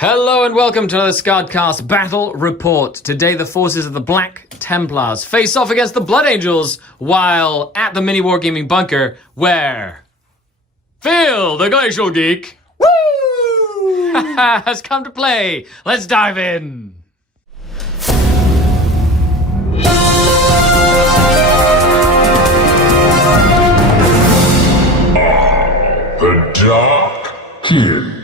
Hello and welcome to the SkaredCast Battle Report. Today the forces of the Black Templars face off against the Blood Angels while at the mini wargaming bunker where Phil, the Glacial Geek, woo, has come to play. Let's dive in. The Dark Kid.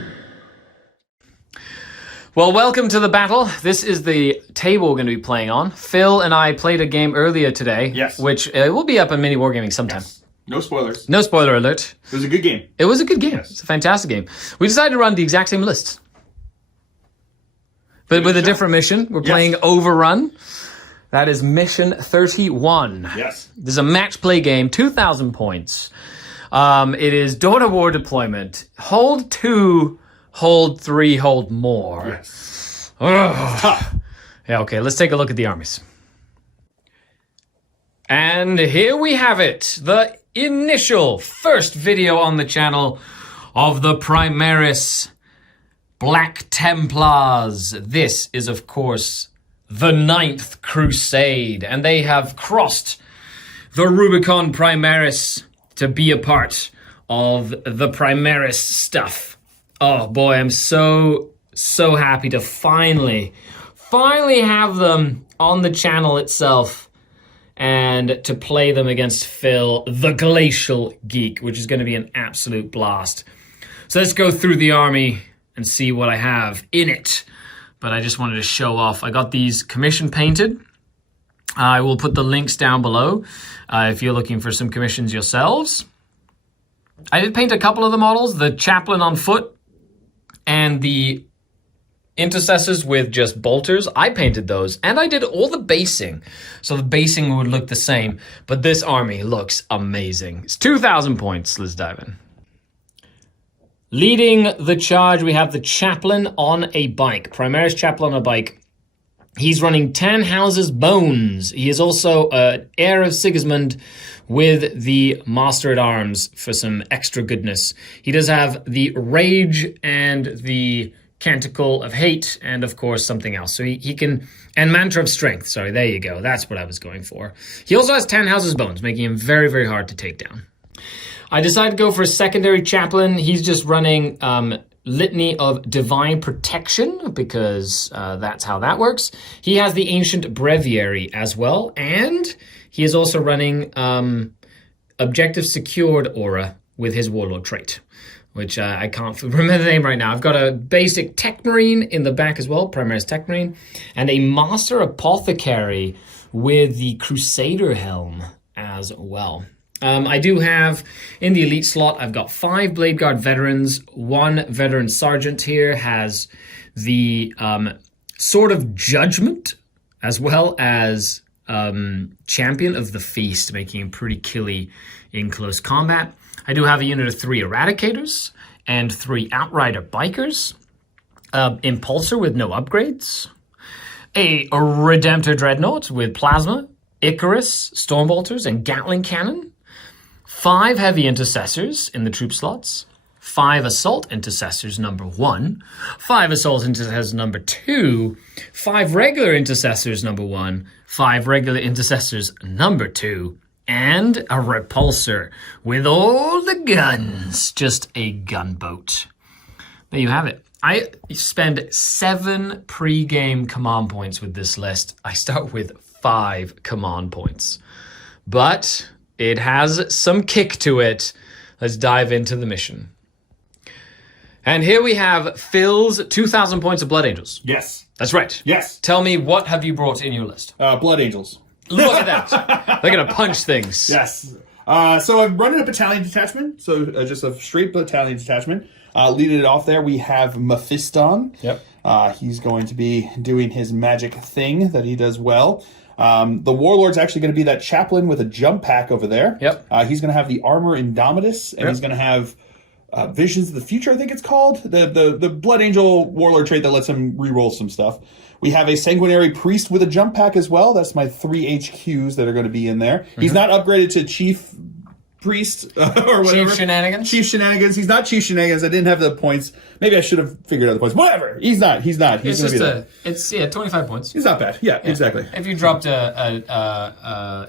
Well, welcome to the battle. This is the table we're going to be playing on. Phil and I played a game earlier today. Yes. Which will be up on Mini Wargaming sometime. Yes. No spoilers. No spoiler alert. It was a good game. It was a good game. Yes. It's a fantastic game. We decided to run the exact same list. But with a different mission. We're playing Overrun. That is mission 31. Yes. This is a match play game, 2,000 points. It is Dawn of War deployment. Hold 2, hold 3, hold more. Yes. Ugh. Yeah, okay, let's take a look at the armies. And here we have it. The initial first video on the channel of the Primaris Black Templars. This is, of course, the 9th Crusade, and they have crossed the Rubicon Primaris to be a part of the Primaris stuff. Oh boy, I'm so happy to finally have them on the channel itself and to play them against Phil, the Glacial Geek, which is going to be an absolute blast. So let's go through the army and see what I have in it. But I just wanted to show off. I got these commission painted. I will put the links down below if you're looking for some commissions yourselves. I did paint a couple of the models, the chaplain on foot and the intercessors with just bolters. I painted those and I did all the basing. So the basing would look the same, but this army looks amazing. It's 2,000 points. Let's dive in. Leading the charge, we have the chaplain on a bike. Primaris chaplain on a bike. He's running Tannhauser's Bones. He is also an heir of Sigismund with the Master-at-Arms for some extra goodness. He does have the Rage and the Canticle of Hate and, of course, something else. So he can... And Mantra of Strength. Sorry, there you go. That's what I was going for. He also has Tannhauser's Bones, making him very, very hard to take down. I decided to go for a secondary chaplain. He's just running... Litany of Divine Protection, because that's how that works. He has the Ancient Breviary as well, and he is also running Objective Secured Aura with his Warlord trait, which I can't remember the name right now. I've got a basic Tech Marine in the back as well, Primaris Tech Marine, and a Master Apothecary with the Crusader Helm as well. I do have, in the elite slot, I've got 5 Blade Guard veterans. 1 veteran sergeant here has the Sword of Judgment, as well as Champion of the Feast, making him pretty killy in close combat. I do have a unit of 3 Eradicators and 3 Outrider Bikers. Impulsor with no upgrades. A Redemptor Dreadnought with Plasma, Icarus, Stormbolters, and Gatling Cannon. 5 heavy intercessors in the troop slots, 5 assault intercessors number 1, 5 assault intercessors number 2, 5 regular intercessors number 1, 5 regular intercessors number 2, and a repulsor with all the guns, just a gunboat. There you have it. I spend 7 pre-game command points with this list. I start with 5 command points, but it has some kick to it. Let's dive into the mission. And here we have Phil's 2,000 points of Blood Angels. Yes. That's right. Yes. Tell me, what have you brought in your list? Blood Angels. Look at that. They're going to punch things. Yes. So I'm running a battalion detachment. So just a straight battalion detachment. Leading it off there, we have Mephiston. Yep. He's going to be doing his magic thing that he does well. The Warlord's actually going to be that chaplain with a jump pack over there. Yep. He's going to have the Armor Indomitus, and he's going to have Visions of the Future, I think it's called. The Blood Angel Warlord trait that lets him reroll some stuff. We have a Sanguinary Priest with a jump pack as well. That's my 3 HQs that are going to be in there. He's not upgraded to Chief priest or whatever. Chief Shenanigans. He's not Chief Shenanigans. I didn't have the points. Maybe I should have figured out the points. Whatever. He's not. He's going to be there. It's 25 points. He's not bad. Yeah, exactly. If you dropped a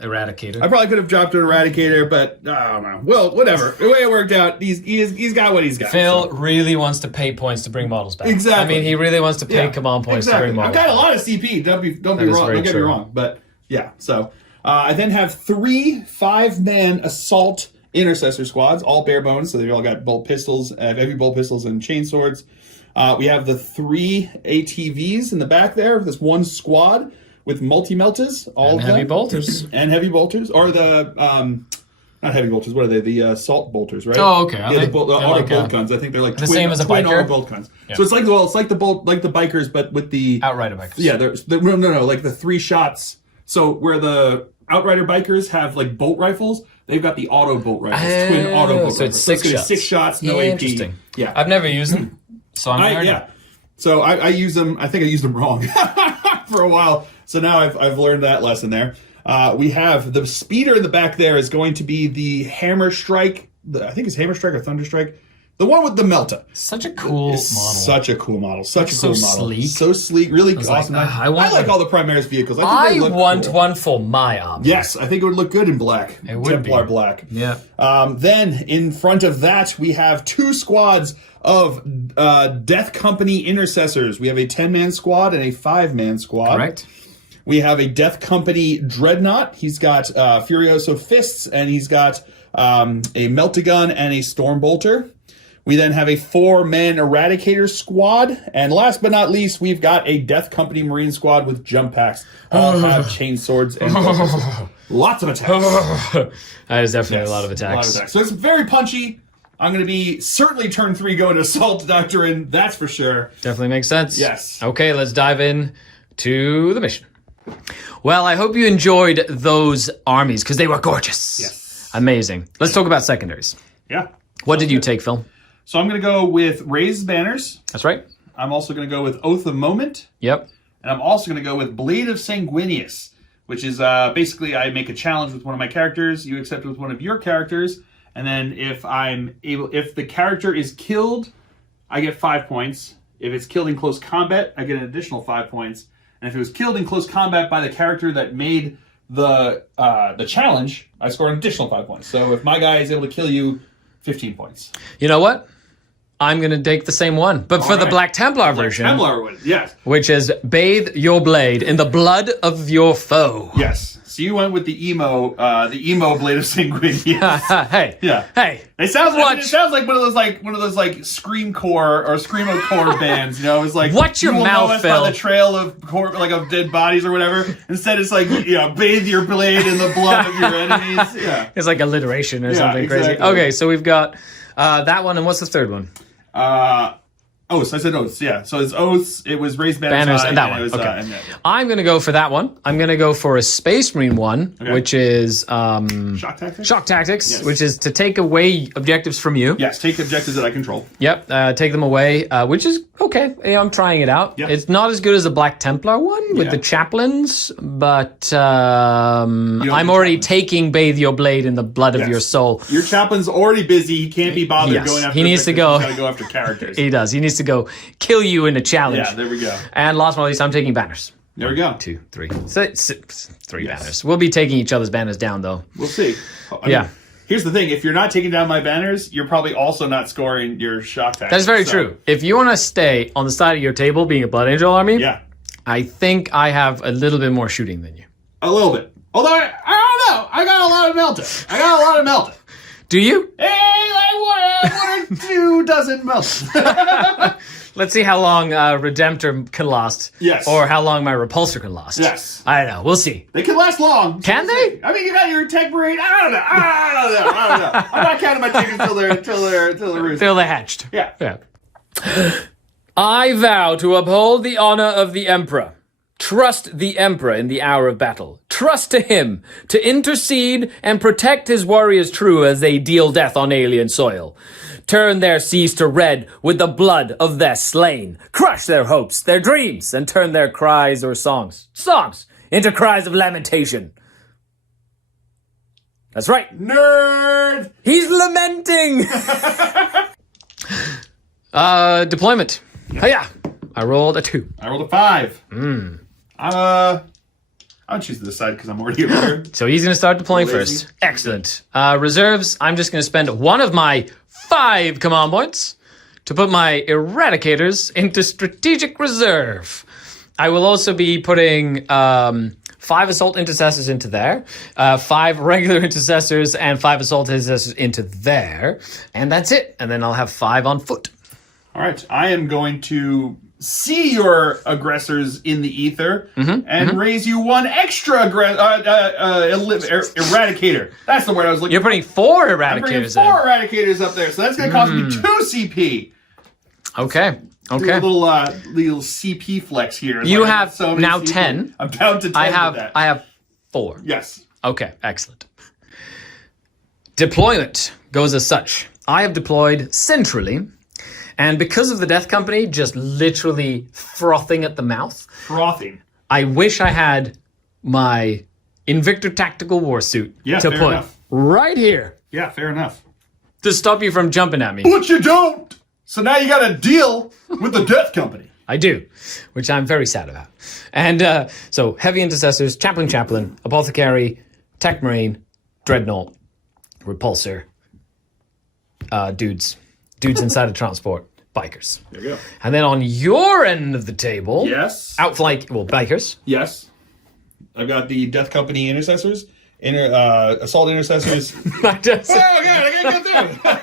Eradicator. I probably could have dropped an Eradicator, but I don't know. Well, whatever. The way it worked out, he's got what he's got. Phil really wants to pay points to bring models back. Exactly. I mean, he really wants to pay command points to bring models back. I've got a lot of CP. Don't be wrong. Don't get me wrong. But yeah, so I then have 3 5-man assault intercessor squads, all bare bones, so they've all got bolt pistols, heavy bolt pistols, and chain swords. We have the 3 ATVs in the back there. This one squad with multi-meltas, all and of heavy them. bolters. And heavy bolters, or the not heavy bolters. What are they? The assault bolters, right? Oh, okay. Yeah, the auto bolt guns. I think they're like the same as a twin biker? auto bolt guns. Yeah. So it's like the bikers, but with the Outrider bikers. Yeah, no, like the 3 shots. So where the Outrider bikers have like bolt rifles, they've got the auto bolt rifles, twin auto bolt rifles. So it's 6 shots. 6 shots, no AP. Interesting. Yeah, I've never used them, so I'm learning. Yeah, so I use them. I think I used them wrong for a while. So now I've learned that lesson there. We have the speeder in the back there is going to be the Hammer Strike. I think it's Hammer Strike or Thunder Strike. The one with the Melta. Such a cool model. Such a cool model. Such a cool model. Sleek. So sleek. Really awesome. I like all the Primaris vehicles. I want one for my army. Yes, I think it would look good in black. It would Templar be. black. Yeah. Then in front of that, we have 2 squads of Death Company intercessors. We have a 10-man squad and a 5-man squad. Correct. We have a Death Company Dreadnought. He's got Furioso Fists, and he's got a Meltagun and a Stormbolter. We then have a 4-man Eradicator squad. And last but not least, we've got a Death Company Marine squad with jump packs. All have chain swords and lots of attacks. That is definitely a lot of attacks. A lot of attacks. So it's very punchy. I'm going to be certainly turn 3 going to Assault Doctrine. That's for sure. Definitely makes sense. Yes. Okay, let's dive in to the mission. Well, I hope you enjoyed those armies because they were gorgeous. Yes. Amazing. Let's talk about secondaries. Yeah. What did you take, Phil? So I'm going to go with Raised Banners. That's right. I'm also going to go with Oath of Moment. Yep. And I'm also going to go with Blade of Sanguinius, which is basically I make a challenge with one of my characters. You accept it with one of your characters. And then if the character is killed, I get 5 points. If it's killed in close combat, I get an additional 5 points. And if it was killed in close combat by the character that made the challenge, I score an additional 5 points. So if my guy is able to kill you, 15 points. You know what? I'm going to take the same one, but for the Black Templar version. Templar one, yes. Which is bathe your blade in the blood of your foe. Yes. So you went with the emo Blade of Sanguinius. Hey. Yeah. Hey. It sounds like one of those screamcore or screamo core bands. You know, it's like watch your you will mouth, know us Phil. by the trail of of dead bodies or whatever. Instead, it's like bathe your blade in the blood of your enemies. Yeah. It's like alliteration or something crazy. Exactly. Okay, so we've got that one, and what's the third one? Oaths. I said oaths. Yeah. So it's oaths. It was raised banners and that one. Okay. I'm gonna go for that one. I'm gonna go for a Space Marine one, which is Shock Tactics. Shock Tactics, Yes. which is to take away objectives from you. Yes. Take objectives that I control. Yep. Take them away, which is okay. I'm trying it out. Yep. It's not as good as the Black Templar one with the chaplains, but I'm already taking bathe your blade in the blood of your soul. Your chaplain's already busy. He can't be bothered Yes. going after. He needs to go. He's got to go after characters. He does. He needs to go kill you in a challenge. Yeah, there we go. And last but not least, I'm taking banners. There we go. 2, 3. Three banners. We'll be taking each other's banners down, though. We'll see. I mean, here's the thing. If you're not taking down my banners, you're probably also not scoring your shock tactics. That's very true. If you want to stay on the side of your table being a Blood Angel army, I think I have a little bit more shooting than you. A little bit. Although, I don't know. I got a lot of Melta. Do you? Hey, like one or 2 dozen Melta. Let's see how long Redemptor can last. Yes. Or how long my Repulsor can last. Yes. I don't know. We'll see. They can last long. Can they? I mean, you got your Tech Marine. I don't know. I'm not counting my chickens till they're roosted. Till they're hatched. Yeah. I vow to uphold the honor of the Emperor. Trust the Emperor in the hour of battle. Trust to him to intercede and protect his warriors true as they deal death on alien soil. Turn their seas to red with the blood of their slain. Crush their hopes, their dreams, and turn their cries or songs into cries of lamentation. That's right. Nerd! He's lamenting. Deployment. Oh yeah. I rolled a 2. I rolled a 5. I'll choose this side because I'm already over here. So he's going to start deploying first. Excellent. Reserves, I'm just going to spend one of my 5 command points to put my eradicators into strategic reserve. I will also be putting 5 assault intercessors into there, 5 regular intercessors, and 5 assault intercessors into there. And that's it. And then I'll have 5 on foot. All right. I am going to see your aggressors in the ether and raise you 1 extra eradicator. That's the word I was looking for. You're putting 4 eradicators I'm bringing 4 eradicators up there, so that's going to cost me 2 CP. Okay. Do a little CP flex here. You have so now CP. 10. I'm down to 10 I with that. have 4. Yes. Okay, excellent. Deployment goes as such. I have deployed centrally, and because of the Death Company just literally frothing at the mouth, I wish I had my Invictor Tactical War Suit to put right here. Yeah, fair enough. To stop you from jumping at me. But you don't! So now you got to deal with the Death Company. I do, which I'm very sad about. And so Heavy Intercessors, Chaplain, Apothecary, Tech Marine, Dreadnought, Repulsor, dudes inside a transport, bikers. There you go. And then on your end of the table, outflank, bikers. Yes. I've got the Death Company Intercessors, Assault Intercessors. Oh, God, I can't get through.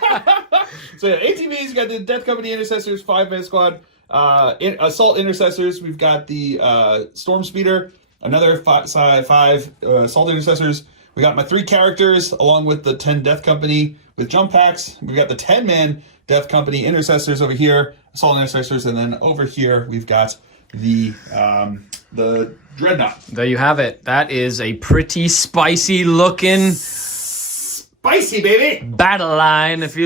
So, yeah, ATVs, you got the Death Company Intercessors, 5-man squad. Assault Intercessors, we've got the Storm Speeder, another 5 Assault Intercessors. We got my 3 characters, along with the 10 Death Company with jump packs. We've got the 10-man Death Company Intercessors over here, Assault Intercessors, and then over here we've got the Dreadnought. There you have it. That is a pretty spicy looking... Spicy, baby! Battle line, if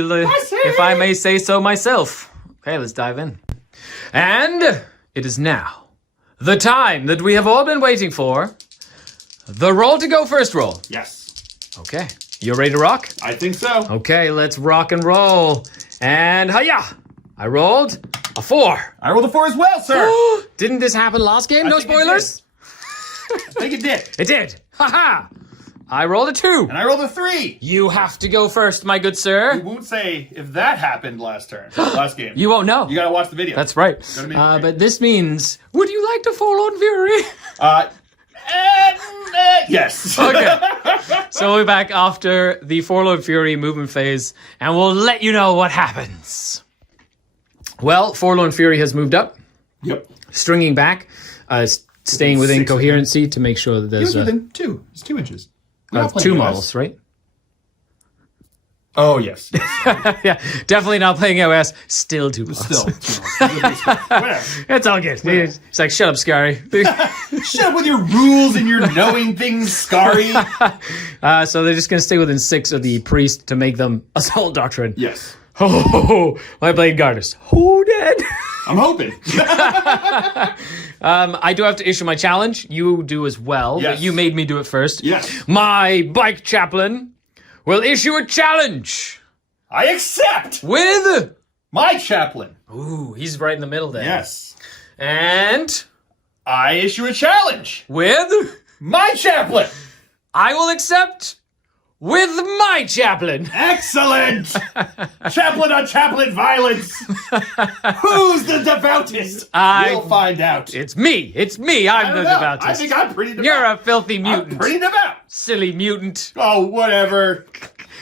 I may say so myself. Okay, let's dive in. And it is now the time that we have all been waiting for. The roll to go first roll. Yes. Okay. You ready to rock? I think so. Okay, let's rock and roll. And hiya! I rolled a 4. I rolled a 4 as well, sir. Didn't this happen last game? No spoilers? I think it did. It did. Haha! I rolled a 2. And I rolled a 3. You have to go first, my good sir. You won't say if that happened last game. You won't know. You gotta watch the video. That's right. But this means, would you like to fall on Fury? Yes. Okay. So we'll be back after the Forlorn Fury movement phase, and we'll let you know what happens. Well, Forlorn Fury has moved up. Yep. Stringing back, staying within coherency to make sure that there's... within 2. It's 2 inches. 2 models, right? Oh, yes. Yeah, definitely not playing OS. Still 2 models. Still 2 models. Whatever. It's all good. It's like, shut up, Skari. Shut up with your rules and your knowing things, Skari. So they're just going to stay within 6 of the priest to make them Assault Doctrine. Yes. Oh, my Blade Guarders. Who dead? I'm hoping. I do have to issue my challenge. You do as well. Yes. But you made me do it first. Yes. My bike chaplain will issue a challenge. I accept. With my chaplain. Ooh, he's right in the middle there. Yes. And I issue a challenge. With my chaplain. I will accept with my chaplain. Excellent. Chaplain on chaplain violence. Who's the devoutest? We'll find out. It's me. I'm the devoutest. I think I'm pretty devout. You're a filthy mutant. I'm pretty devout. Silly mutant. Oh, whatever.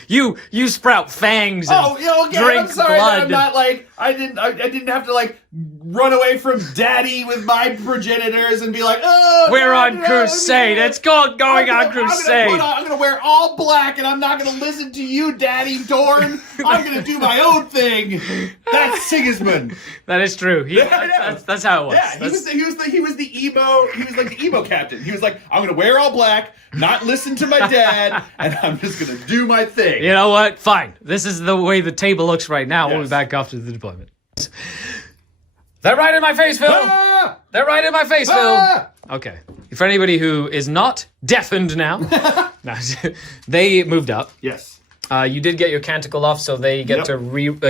You sprout fangs and drink I'm sorry blood. That I'm not like I didn't have to like run away from daddy with my progenitors and be like, oh, we're on crusade. It's called going on crusade. I'm gonna wear all black and I'm not gonna listen to you, Daddy Dorn. I'm gonna do my own thing. That's Sigismund. That is true. That's how it was. Yeah, he was the emo. He was like the emo captain. He was like, I'm gonna wear all black, not listen to my dad, and I'm just gonna do my thing. You know what? Fine. This is the way the table looks right now. We'll be back after the deployment. They're right in my face, Phil. They're right in my face, Phil. Okay. for anybody who is not deafened now, they moved up. Yes. You did get your canticle off, so they get to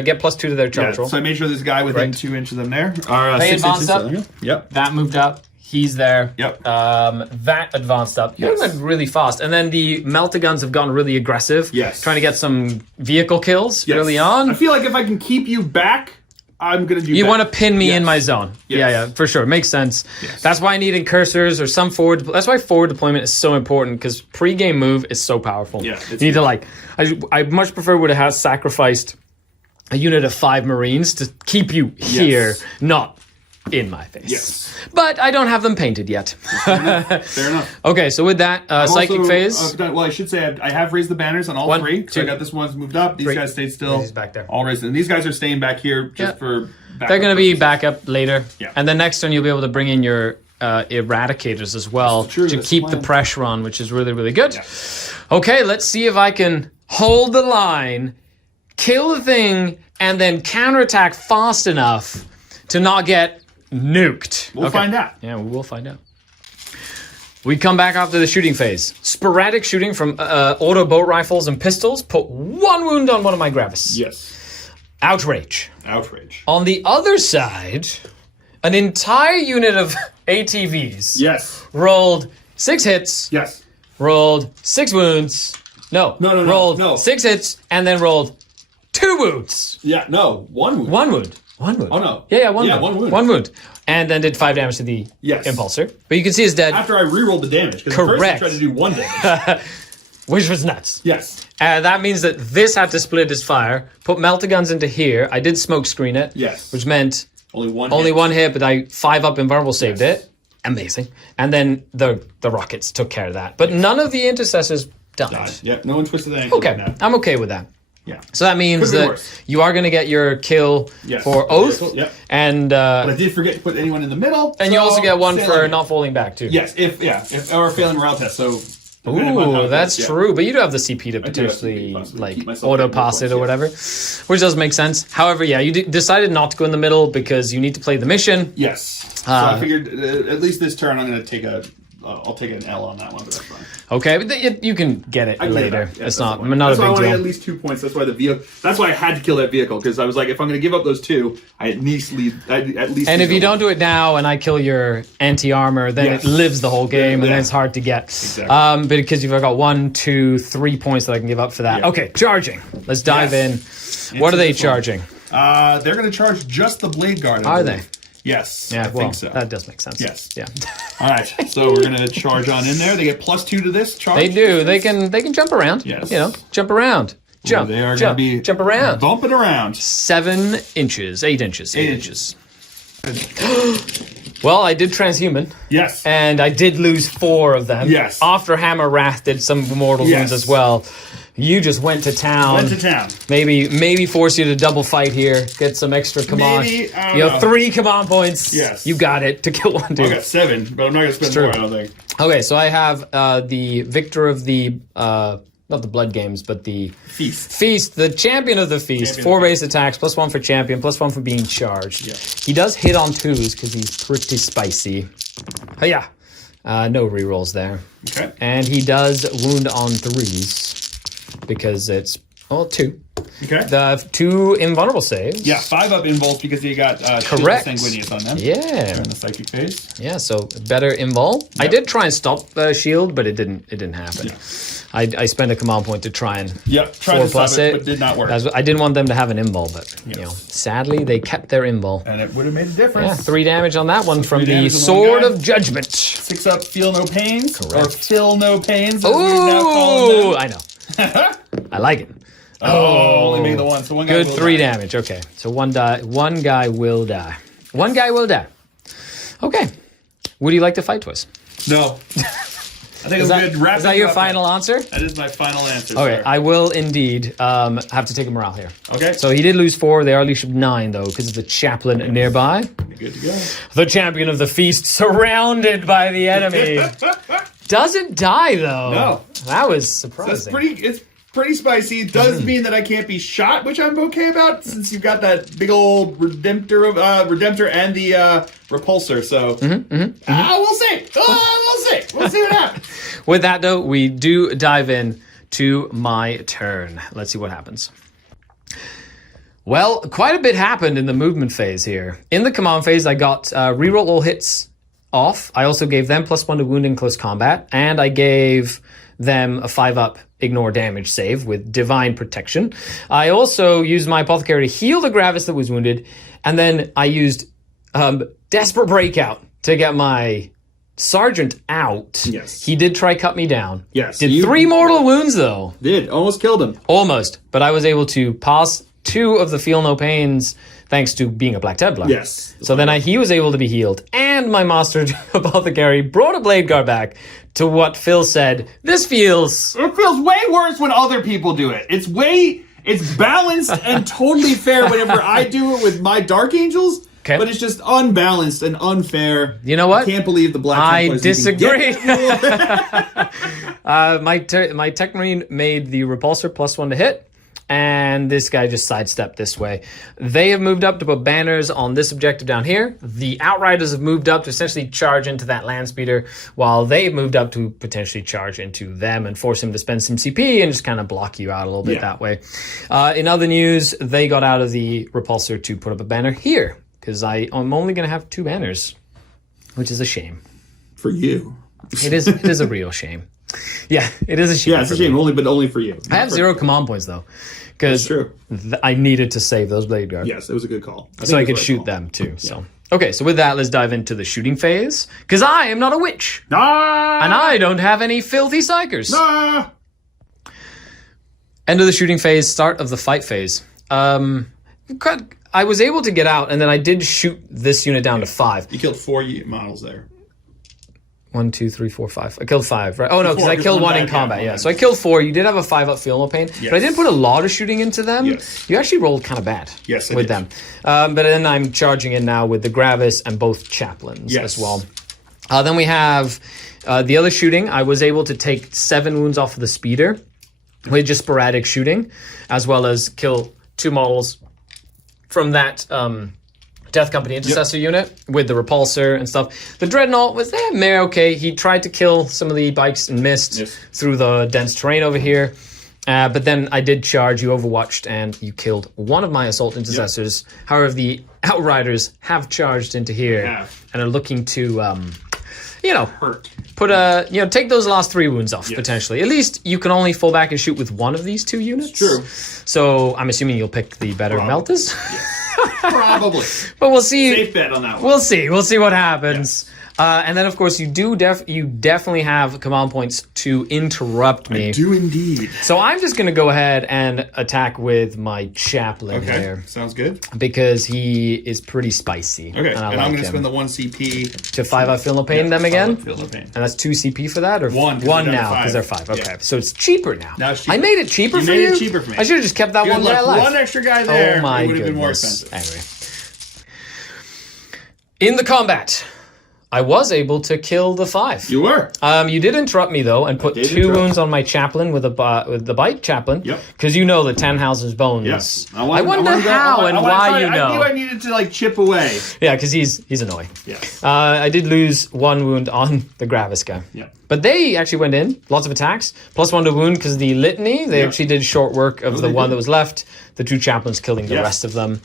get +2 to their charge roll. So I made sure this guy within 2 inches of them there. They 6 advanced inches. up. Yep. That moved up. He's there. Yep. That advanced up. Yes. Went really fast. And then the melta-guns have gone really aggressive. Yes. Trying to get some vehicle kills early on. I feel like if I can keep you back, I'm going to do You that. want to pin me in my zone. Yes. Yeah, for sure. Makes sense. Yes. That's why I need incursors or some forward. That's why forward deployment is so important, because pre-game move is so powerful. Yeah, you need to I much prefer would have sacrificed a unit of 5 Marines to keep you here, not in my face. Yes. But I don't have them painted yet. Fair enough. Okay, so with that, psychic also, phase. well, I should say I have raised the banners on all 1, 3. So 2, I got this one's moved up. These 3. guys stayed still. He's back there. All raised. And these guys are staying back here just for backup. They're going to be purposes. back up later. Yeah. And then next turn, you'll be able to bring in your eradicators as well to keep the pressure on, which is really, really good. Yeah. Okay, let's see if I can hold the line, kill the thing, and then counterattack fast enough to not get nuked. We'll find out. Yeah, we will find out. We come back after the shooting phase. Sporadic shooting from auto bolt rifles and pistols. Put 1 wound on one of my Gravis. Yes. Outrage. Outrage. On the other side, an entire unit of ATVs Yes. rolled 6 hits, Yes. rolled 6 wounds. No. Rolled 6 hits and then rolled 2 wounds. Yeah, no. 1 wound. 1 wound. 1 wound. Oh, no. Yeah, 1 wound. 1 wound. 1 wound. And then did 5 damage to the impulsor. But you can see it's dead. After I rerolled the damage. Because first I tried to do 1 damage. Which was nuts. Yes. That means that this had to split his fire. Put melta-guns into here. I did smoke screen it. Yes. Which meant Only one hit, but I 5-up invulnerable saved it. Amazing. And then the rockets took care of that. But none of the intercessors died. Yeah, no one twisted the ankle. Okay, I'm okay with that. Yeah. So that means that worse. you are going to get your kill for Oath. Yep. And But I did forget to put anyone in the middle. and you also get 1 for failing. not falling back too. Yes, or failing morale test. So. Ooh, that's true. But you do have the CP to have potentially CP, like keep myself auto in pass it points, or whatever, which does make sense. However, yeah, you decided not to go in the middle because you need to play the mission. Yes. So I figured at least this turn I'm going to take I'll take an L on that one, but that's fine. Okay, but you can get it later. Yeah, it's not a that's big why I deal. wanted at least 2 points. That's why That's why I had to kill that vehicle, because I was like, if I'm going to give up those 2, I at least And if you don't do it now, and I kill your anti-armor, then it lives the whole game, and then it's hard to get. Exactly. But because you've got 1, 2, 3 points that I can give up for that. Yeah. Okay, charging. Let's dive in. What are they charging? They're going to charge just the Blade Guard. Are they? Yes, Yeah, I think so. That does make sense. Yes. Yeah. All right, so we're going to charge on in there. They get +2 to this charge. They do. They can jump around. Yes. You know, jump around. Jump. They are going to jump, be jump around. bumping around. 7 inches. 8 inches. 8 inches. Well, I did transhuman. Yes. And I did lose 4 of them. Yes. After Hammer Wrath did some mortal wounds as well. You just went to town. Maybe force you to double fight here. Get some extra command. Maybe, I don't you know. have 3 command points. Yes. You got it to kill 1 dude. I got 7, but I'm not going to spend more, I don't think. Okay, so I have the victor of the not the blood games, but the feast, the champion of the feast. 4 base attacks, +1 for champion, +1 for being charged. Yeah. He does hit on 2s because he's pretty spicy. Oh yeah, no rerolls there. Okay. And he does wound on 3s because it's 2. Okay. The 2 invulnerable saves. Yeah, 5-up invulns because you got Correct. Sanguinius on them. Yeah. In the psychic phase. Yeah, so better invul. Yep. I did try and stop the shield, but it didn't happen. Yeah. I spent a command point to try and try to stop it, but did not work. I didn't want them to have an invul, but you know, sadly they kept their invul. And it would have made a difference. Yeah, 3 damage on that one from the Sword of Judgment. 6-up, feel no pains. Correct. Or fill no pains. Ooh, I know. I like it. Only make the 1. So 1 guy good will 3 die. damage. Okay, so 1 guy will die. 1 guy will die. Okay. Would you like to fight Twist? No. I think it's good. Is that your final answer? That is my final answer. Okay, sir. I will indeed have to take a morale here. Okay. So he did lose 4. They are at least 9, though, because of the chaplain nearby. Good to go. The champion of the feast, surrounded by the enemy. Doesn't die, though. No. That was surprising. It's pretty spicy. It does mean that I can't be shot, which I'm okay about, since you've got that big old Redemptor and the Repulsor. So, we'll see. We'll see. We'll see what happens. With that, though, we do dive in to my turn. Let's see what happens. Well, quite a bit happened in the movement phase here. In the command phase, I got reroll all hits off. I also gave them +1 to wound in close combat, and I gave them a 5-up ignore damage save with divine protection. I also used my apothecary to heal the Gravis that was wounded, and then I used desperate breakout to get my sergeant out. Yes. He did try cut me down. Yes. Did 3 mortal wounds though. Did. Almost killed him. Almost. But I was able to pass 2 of the feel no pains thanks to being a Black Templar. Yes. So then he was able to be healed. And my master apothecary brought a blade guard back to what Phil said. This feels... It feels way worse when other people do it. It's balanced and totally fair whenever I do it with my Dark Angels. Okay. But it's just unbalanced and unfair. You know what? I can't believe the Black Templars. I disagree. My Tech Marine made the Repulsor +1 to hit, and this guy just sidestepped this way. They have moved up to put banners on this objective down here. The Outriders have moved up to essentially charge into that land speeder, while they've moved up to potentially charge into them and force him to spend some CP and just kind of block you out a little bit that way. In other news, they got out of the Repulsor to put up a banner here, because I'm only going to have 2 banners, which is a shame. For you. It is a real shame. Yeah, it is a shame. Yeah, it's a shame, only for you. I have 0 command points, though, because I needed to save those blade guards. Yes, it was a good call. So I could shoot them, too. Yeah. So okay, so with that, let's dive into the shooting phase, because I am not a witch. And I don't have any filthy psychers. End of the shooting phase, start of the fight phase. I was able to get out, and then I did shoot this unit down to 5. You killed 4 models there. 1, 2, 3, 4, 5. I killed 5, right? Oh, no, because I killed 1 in combat, yeah. So I killed 4. You did have a 5-up feel no pain, but I didn't put a lot of shooting into them. Yes. You actually rolled kind of bad with them. But then I'm charging in now with the Gravis and both Chaplains as well. Then we have the other shooting. I was able to take 7 wounds off of the speeder with just sporadic shooting, as well as kill 2 models from that Death Company Intercessor unit with the Repulsor and stuff. The Dreadnought was okay. He tried to kill some of the bikes and missed through the dense terrain over here. But then I did charge, you overwatched, and you killed 1 of my Assault Intercessors. However, the Outriders have charged into here and are looking to, hurt. Put take those last 3 wounds off, potentially. At least you can only fall back and shoot with 1 of these 2 units. True. So I'm assuming you'll pick the better Meltas. Probably. But we'll see. Safe bet on that one. We'll see. We'll see what happens. And then, of course, you definitely have command points to interrupt me. I do indeed. So I'm just going to go ahead and attack with my Chaplain here. Sounds good. Because he is pretty spicy. Okay, and I'm going to spend the 1 CP. To 5-up Feel No Pain them again? Feel No Pain. And that's 2 CP for that? Or 1 now, because they're 5. Okay, so it's cheaper now. Now it's cheaper. I made it cheaper for you? You made it cheaper for me. I should have just kept that one guy alive. 1 extra guy there. Oh my it would have goodness. been more expensive. Anyway. In the combat, I was able to kill the 5. You were. You did interrupt me, though, and put 2 wounds on my Chaplain with the bite Chaplain. Yep. Because you know the Tannhausen's bones. Yes. I wonder how and why you know. I knew I needed to, chip away. Yeah, because he's annoying. Yes. I did lose 1 wound on the Gravis guy. Yeah. But they actually went in. Lots of attacks. +1 to wound because the Litany, they actually did short work of the one that was left. The 2 Chaplains killing the rest of them.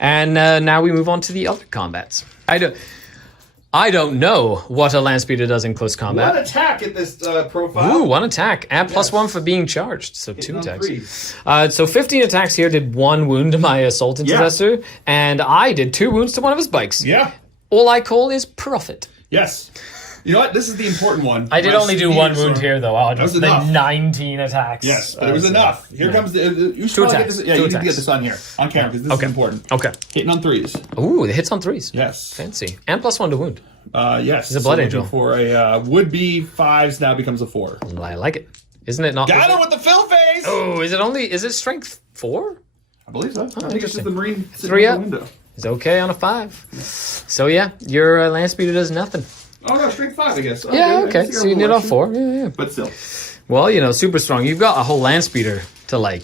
And now we move on to the other combats. I don't know what a land speeder does in close combat. 1 attack at this profile. Ooh, 1 attack. And +1 for being charged. So 2 attacks. So 15 attacks here. Did 1 wound to my Assault Intercessor. And I did 2 wounds to 1 of his bikes. Yeah. All I call is profit. Yes. You know what? This is the important one. I did only do 1 wound here, though. I just did 19 attacks. Yes, but it was enough. Here comes the... You should 2 attacks. Get this, you need to get this on here, on camera, because this is important. Okay. Hitting on 3s. Ooh, the hits on 3s. Yes. Fancy. And +1 to wound. Yes. He's a Blood Angel. For a would-be 5s now becomes a 4. I like it. Isn't it not? Got him with the fill face! Oh, is it strength 4? I believe so. I think it's just the Marine sitting 3 in up. the window. It's okay on a 5. So yeah, your land speeder does nothing. Oh no, strength 5, I guess. Yeah, okay. So you need all 4. Yeah. But still. Well, super strong. You've got a whole land speeder to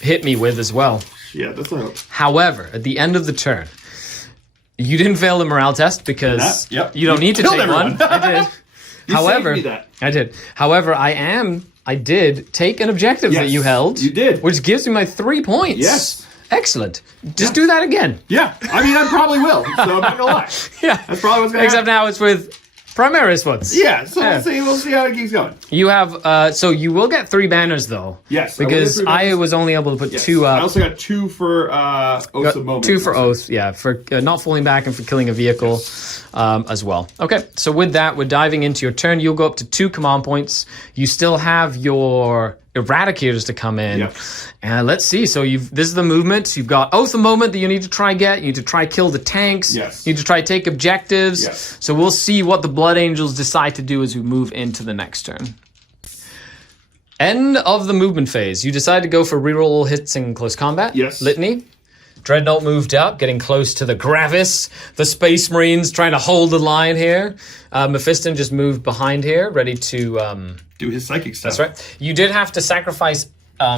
hit me with as well. Yeah, that's a hope. However, at the end of the turn, you didn't fail the morale test because you don't need to take one. I did. However, saved me that. I did. However, I did take an objective that you held. You did. Which gives me my 3 points. Yes. Excellent. Just do that again. Yeah. I mean, I probably will. So I'm not gonna lie. Yeah. That's probably what's gonna Except happen. now it's with Primaris ones. Yeah. So we'll see how it keeps going. You have so you will get 3 banners though. Yes. Because I was only able to put 2 up. I also got 2 for Oath of Moment. 2 for Oath, yeah, for not falling back and for killing a vehicle as well. Okay, so with that, we're diving into your turn. You'll go up to 2 command points. You still have your Eradicators to come in. Yep. And let's see. So this is the movement. You've got Oath of Moment that you need to try get. You need to try kill the tanks. Yes. You need to try take objectives. Yes. So we'll see what the Blood Angels decide to do as we move into the next turn. End of the movement phase. You decide to go for reroll hits in close combat. Yes. Litany. Dreadnought moved up, getting close to the Gravis. The Space Marines trying to hold the line here. Mephiston just moved behind here, ready to... do his psychic stuff. That's right. You did have to sacrifice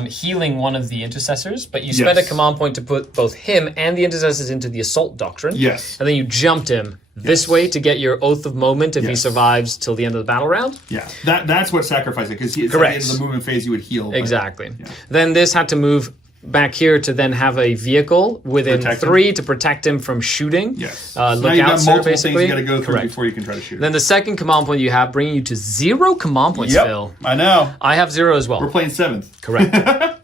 healing one of the intercessors, but you spent a command point to put both him and the intercessors into the Assault Doctrine. Yes. And then you jumped him this way to get your Oath of Moment if he survives till the end of the battle round. Yeah, that's what sacrificed it, because at the end of the movement phase you would heal. Exactly. Then this had to move back here to then have a vehicle within 3 to protect him from shooting. Yes. Look out, sir, basically. Things you got to go through before you can try to shoot. Then the second command point you have, bringing you to 0 command points, Phil. I know. I have 0 as well. We're playing 7th. Correct.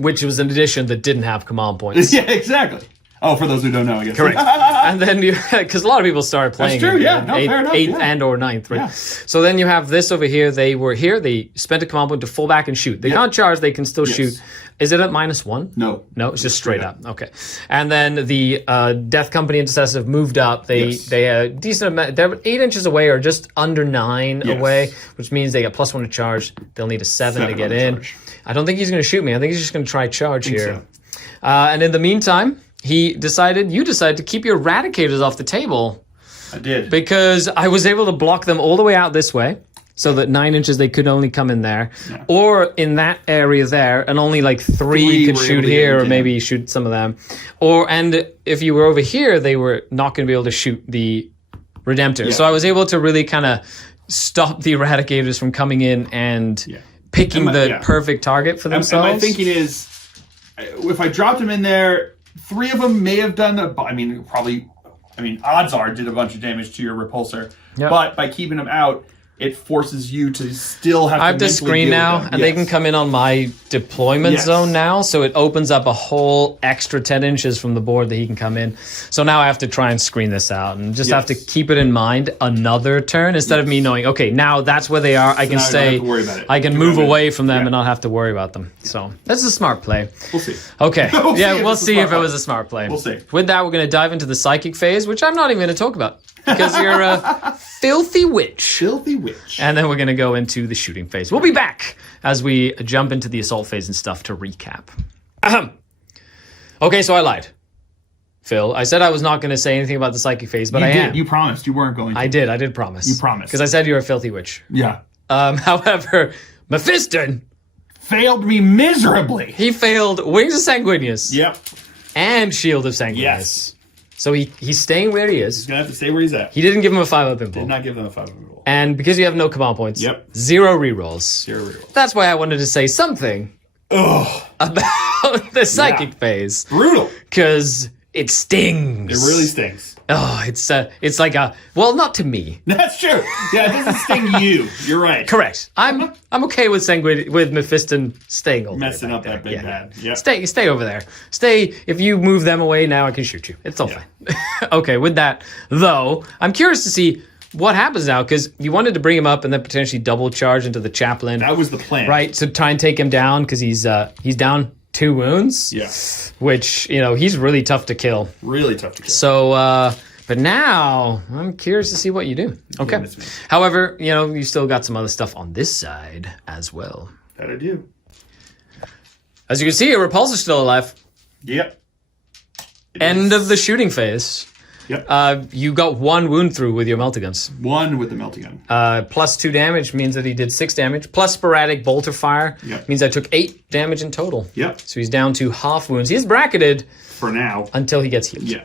Which was an edition that didn't have command points. Yeah, exactly. Oh, for those who don't know, I guess. Correct. And then because a lot of people started playing That's true, in yeah. No, fair enough, 8th and or 9th, right? Yeah. So then you have this over here. They were here. They spent a command point to fall back and shoot. They can't charge. They can still shoot. Is it at -1? No. No, it's just straight up. Okay. And then the Death Company intercessors have moved up. They decent amount. They're 8 inches away or just under 9 away, which means they get +1 to charge. They'll need a 7 to get in. Charge. I don't think he's going to shoot me. I think he's just going to try charge here. So. And in the meantime, you decided to keep your Eradicators off the table. I did. Because I was able to block them all the way out this way, so that 9 inches they could only come in there. Yeah. Or in that area there, and only like 3 could shoot here, or maybe shoot some of them. And if you were over here, they were not going to be able to shoot the Redemptor. Yeah. So I was able to really kind of stop the Eradicators from coming in and picking the perfect target for themselves. And my thinking is, if I dropped them in there, 3 of them may have done odds are did a bunch of damage to your repulsor. Yep. But by keeping them out, it forces you to still have to I have to screen now, and they can come in on my deployment zone now, so it opens up a whole extra 10 inches from the board that he can come in. So now I have to try and screen this out, and just have to keep it in mind another turn, instead of me knowing, okay, now that's where they are, I can stay, I can move away from them and not have to worry about them. So that's a smart play. We'll see. Okay, we'll see if it was a smart play. We'll see. With that, we're going to dive into the Psychic phase, which I'm not even going to talk about. Because you're a filthy witch. Filthy witch. And then we're going to go into the shooting phase. We'll be back as we jump into the assault phase and stuff to recap. Okay, so I lied. Phil, I said I was not going to say anything about the psychic phase, but I am. You promised you weren't going to. I did promise. You promised. Because I said you're a filthy witch. Yeah. However, Mephiston failed me miserably. He failed Wings of Sanguinius. Yep. And Shield of Sanguinius. Yes. So he's staying where he is. He's going to have to stay where he's at. He didn't give him a 5-up impulse. Did not give him a 5-up impulse. And because you have no command points, 0 rerolls. 0 rerolls. That's why I wanted to say something about the psychic phase. Brutal. Because it stings. It really stings. Oh, it's like not to me. That's true. Yeah, it doesn't sting you. You're right. Correct. I'm okay with Mephiston staying over messing there up that big bad. Yeah. Stay over there. Stay. If you move them away now, I can shoot you. It's all fine. Okay. With that though, I'm curious to see what happens now, because you wanted to bring him up and then potentially double charge into the chaplain. That was the plan, right? To try and take him down, because he's down 2 wounds. Yeah. Which, he's really tough to kill. Really tough to kill. So, but now I'm curious to see what you do. Okay. Yeah, however, you still got some other stuff on this side as well. That I do. As you can see, your repulsor's still alive. Yep. End of the shooting phase. Yep. You got 1 wound through with your Meltaguns. 1 with the melting gun. Plus 2 damage means that he did 6 damage. Plus sporadic bolter fire means I took 8 damage in total. Yep. So he's down to half wounds. He's bracketed for now until he gets healed. Yeah.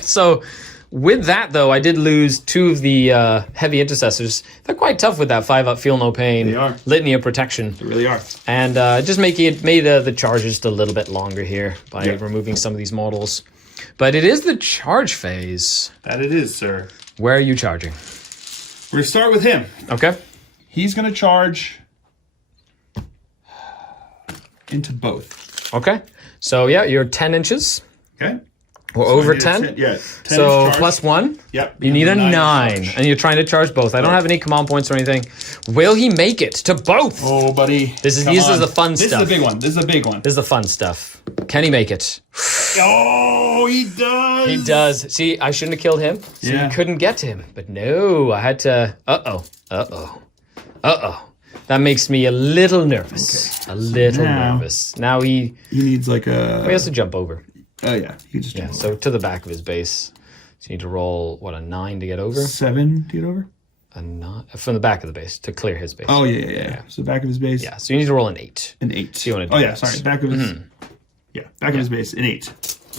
So with that, though, I did lose 2 of the heavy intercessors. They're quite tough with that 5-up, feel no pain. They are. Litany of protection. They really are. And just made the charges just a little bit longer here by removing some of these models. But it is the charge phase. That it is, sir. Where are you charging? We're going to start with him. Okay. He's going to charge into both. Okay. So, yeah, you're 10 inches. Okay. Or So over I need a 10. 10. 10 So charge. plus 1. Yep. You need a 9. charge. And you're trying to charge both. I don't have any command points or anything. Will he make it to both? Oh, buddy. This is the fun stuff. This is the big one. This is the big one. This is the fun stuff. Can he make it? Oh, he does. He does. See, I shouldn't have killed him. So you couldn't get to him. But no, I had to... Uh-oh. That makes me a little nervous. Okay. A little nervous. Now he needs like a... He has to jump over. Oh, yeah. He just jump over. So to the back of his base. So you need to roll, a 9 to get over? 7 to get over? A 9, from the back of the base, to clear his base. Oh, yeah. So back of his base? Yeah, so you need to roll an 8. An 8. So you want to do sorry. Back of his... Yeah, back of his base, an 8.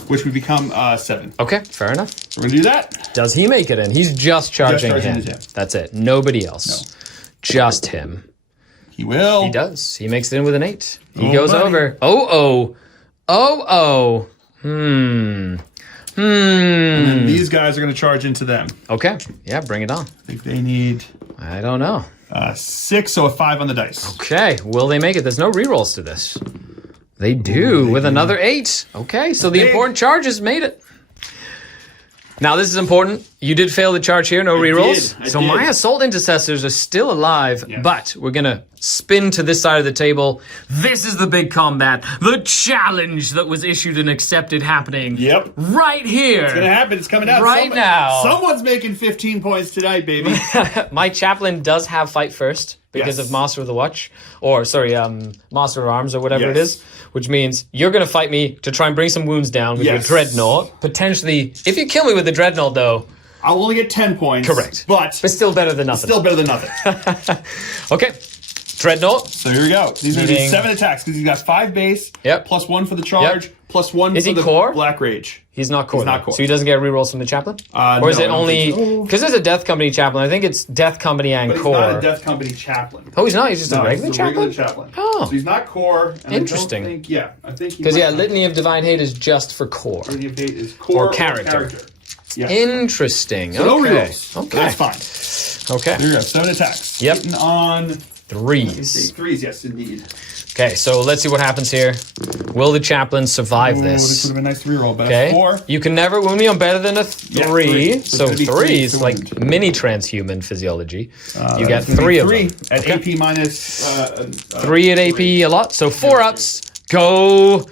Which would become 7. Okay, fair enough. We're going to do that. Does he make it in? He's just charging him. That's it. Nobody else. No. Just him. He will. He does. He makes it in with an 8. He goes over. And then these guys are going to charge into them. Okay. Yeah, bring it on. I think they need... I don't know. 6, so a 5 on the dice. Okay. Will they make it? There's no rerolls to this. They do with another 8. Okay, so the important charges made it. Now, this is important. You did fail the charge here, no rerolls. So my assault intercessors are still alive, but we're going to spin to this side of the table. This is the big combat. The challenge that was issued and accepted happening. Yep. Right here. It's going to happen. It's coming out. Right now. Someone's making 15 points tonight, baby. My chaplain does have fight first because of Master of the Watch. Or, sorry, Master of Arms or whatever it is. Which means you're going to fight me to try and bring some wounds down with your Dreadnought. Potentially, if you kill me with the Dreadnought, though... I'll only get 10 points. Correct. But still better than nothing. Still better than nothing. Okay. Dreadnought. So here we go. These are 7 attacks because he's got 5 base, plus 1 for the charge, plus 1 for the core? Black Rage. He's not core. He's not core. So he doesn't get rerolls from the chaplain? Or is it only... Because there's a Death Company chaplain. I think it's Death Company and core. But he's not a Death Company chaplain. Oh, he's not? He's just a regular chaplain? Regular chaplain. Oh. So he's not core. And interesting. I think because, Litany of Divine Hate is just for core. Litany of Hate is core or character. Yeah. Interesting. So no rerolls. Okay. That's fine. Okay. There you go. 7 attacks. Yep. Hitting on... 3s. 3s, yes, indeed. Okay, so let's see what happens here. Will the chaplain survive this? This would have been nice to reroll, but okay. a 4. You can never wound me on better than a 3. Yeah, 3. So 3 is like mini transhuman physiology. You get 3 of them. At AP minus... 3 at AP a lot. So 4 ups. Go...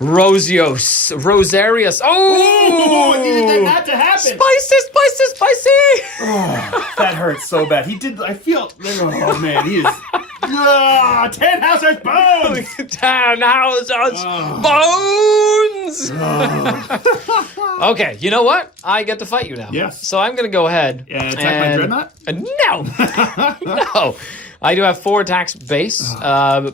Rosarius. Oh! I needed that to happen. Spicy. Oh, that hurts so bad. He did... I feel... Oh, man, he is... 10 houses bones! 10 houses bones! Okay, you know what? I get to fight you now. Yes. So I'm going to go ahead and attack my Dreadnought? No! No! I do have 4 attacks base,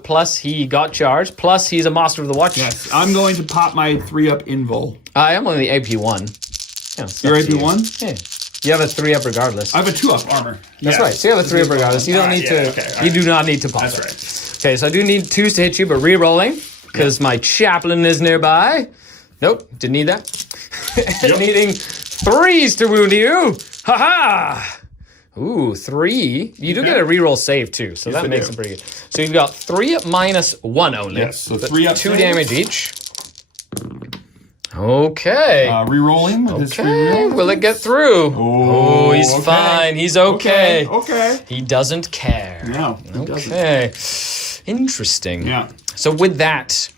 plus he got charged, plus he's a Master of the Watch. Yes, I'm going to pop my 3-up invul. I am only the AP1. You're AP1? Yeah. You have a 3-up regardless. I have a 2-up armor. That's right. So you have a 3-up regardless. You don't need to. Okay, you do not need to pop. That's right. Okay, so I do need 2s to hit you, but re-rolling because my chaplain is nearby. Nope, didn't need that. Needing 3s to wound you. Ha ha! Ooh, 3. You do get a reroll save too, so that makes it pretty good. So you've got 3 up minus 1 only. Yes, so 3 up. 2 damage each. Okay. Rerolling. Okay. Will it get through? Oh, he's fine. He's okay. Okay. He doesn't care. No. Okay. Interesting. Yeah. So with that,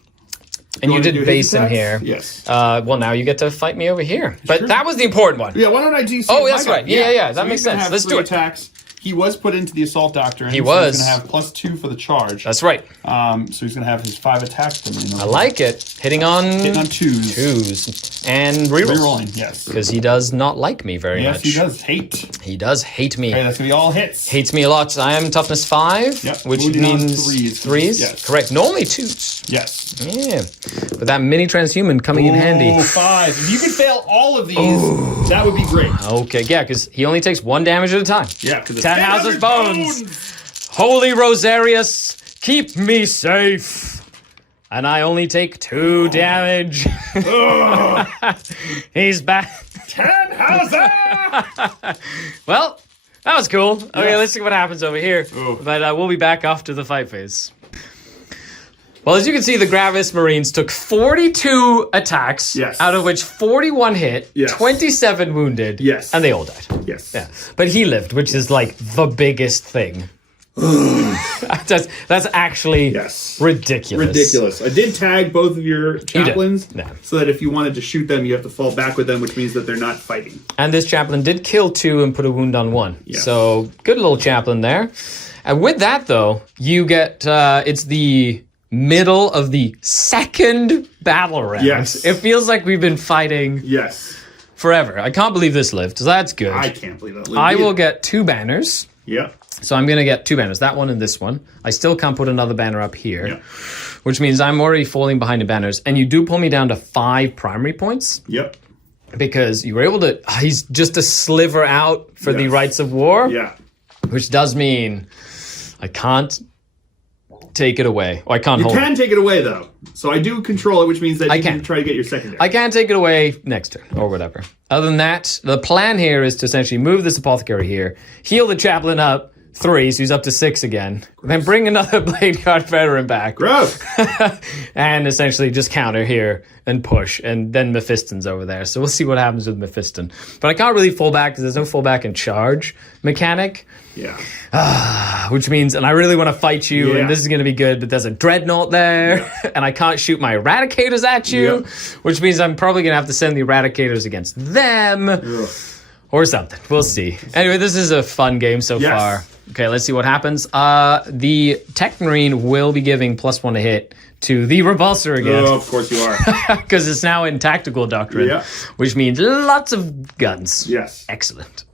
and you did base in here. Yes. Well, now you get to fight me over here. But that was the important one. Yeah. Why don't I DC? Oh, that's right. Yeah. That makes sense. Let's do it. Attacks. he was put into the Assault Doctrine. He was. He's going to have +2 for the charge. That's right. So he's going to have his 5 attacks coming in. I like it. Hitting on 2s. 2s. And rerolls. Rerolling, yes. Because he does not like me very much. Yes, he does hate. He does hate me. Okay, that's going to be all hits. Hates me a lot. I am toughness 5, which Wounded means on 3s. 3s. Yes. Correct. Normally 2s. Yes. Yeah. But that mini transhuman coming in handy. 5. If you could fail all of these, that would be great. Okay, yeah, because he only takes 1 damage at a time. Yeah, because 10 houses bones. Holy Rosarius, keep me safe. And I only take 2 damage. He's back. 10 houses! Well, that was cool. Okay, let's see what happens over here. But we'll be back after the fight phase. Well, as you can see, the Gravis Marines took 42 attacks, out of which 41 hit, 27 wounded, and they all died. Yes. Yeah. But he lived, which is like the biggest thing. that's actually ridiculous. Ridiculous. I did tag both of your chaplains so that if you wanted to shoot them, you have to fall back with them, which means that they're not fighting. And this chaplain did kill 2 and put a wound on 1. So good little chaplain there. And with that, though, you get it's the middle of the 2nd battle round. It feels like we've been fighting forever. I can't believe this lived, so that's good. I can't believe that lived. I will get 2 banners. Yep. So I'm going to get 2 banners, that one and this one. I still can't put another banner up here, which means I'm already falling behind the banners. And you do pull me down to 5 primary points. Yep. Because you were able to... He's just a sliver out for the Rights of War. Yeah. Which does mean I can't take it away. I can't hold it. You can take it away, though. So I do control it, which means that you can try to get your secondary. I can take it away next turn, or whatever. Other than that, the plan here is to essentially move this apothecary here, heal the chaplain up 3, so he's up to 6 again, then bring another Blade Guard veteran back. Gross! And essentially just counter here and push, and then Mephiston's over there. So we'll see what happens with Mephiston. But I can't really fall back because there's no fall back and charge mechanic. Yeah. Which means, and I really want to fight you, and this is going to be good, but there's a dreadnought there, and I can't shoot my eradicators at you, which means I'm probably going to have to send the eradicators against them, or something. We'll see. Anyway, this is a fun game so far. Okay, let's see what happens. The Tech Marine will be giving +1 to hit to the Repulsor again. Oh, of course you are. Because it's now in Tactical Doctrine, which means lots of guns. Yes. Excellent.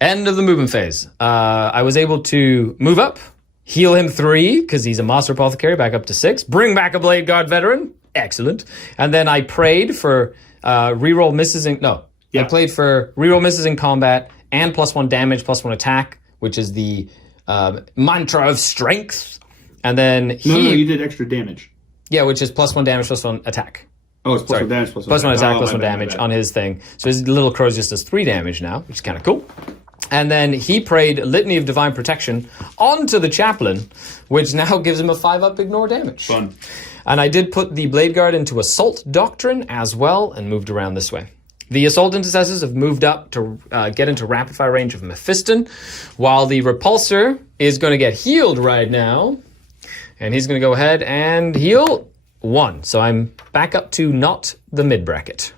End of the movement phase. I was able to move up, heal him 3, because he's a Master Apothecary, back up to 6. Bring back a Blade Guard veteran. Excellent. And then I prayed for reroll misses in... No. I played for reroll misses in combat and +1 damage, +1 attack, which is the mantra of strength. And then he... No, you did extra damage. Yeah, which is +1 damage, +1 attack. Oh, it's +1 damage, +1 attack, +1 damage on his thing. So his little crow just does 3 damage now, which is kind of cool. And then he prayed Litany of Divine Protection onto the Chaplain, which now gives him a 5-up ignore damage. Fun. And I did put the Blade Guard into Assault Doctrine as well and moved around this way. The Assault Intercessors have moved up to get into rapid fire range of Mephiston, while the Repulsor is going to get healed right now. And he's going to go ahead and heal 1. So I'm back up to not the mid bracket.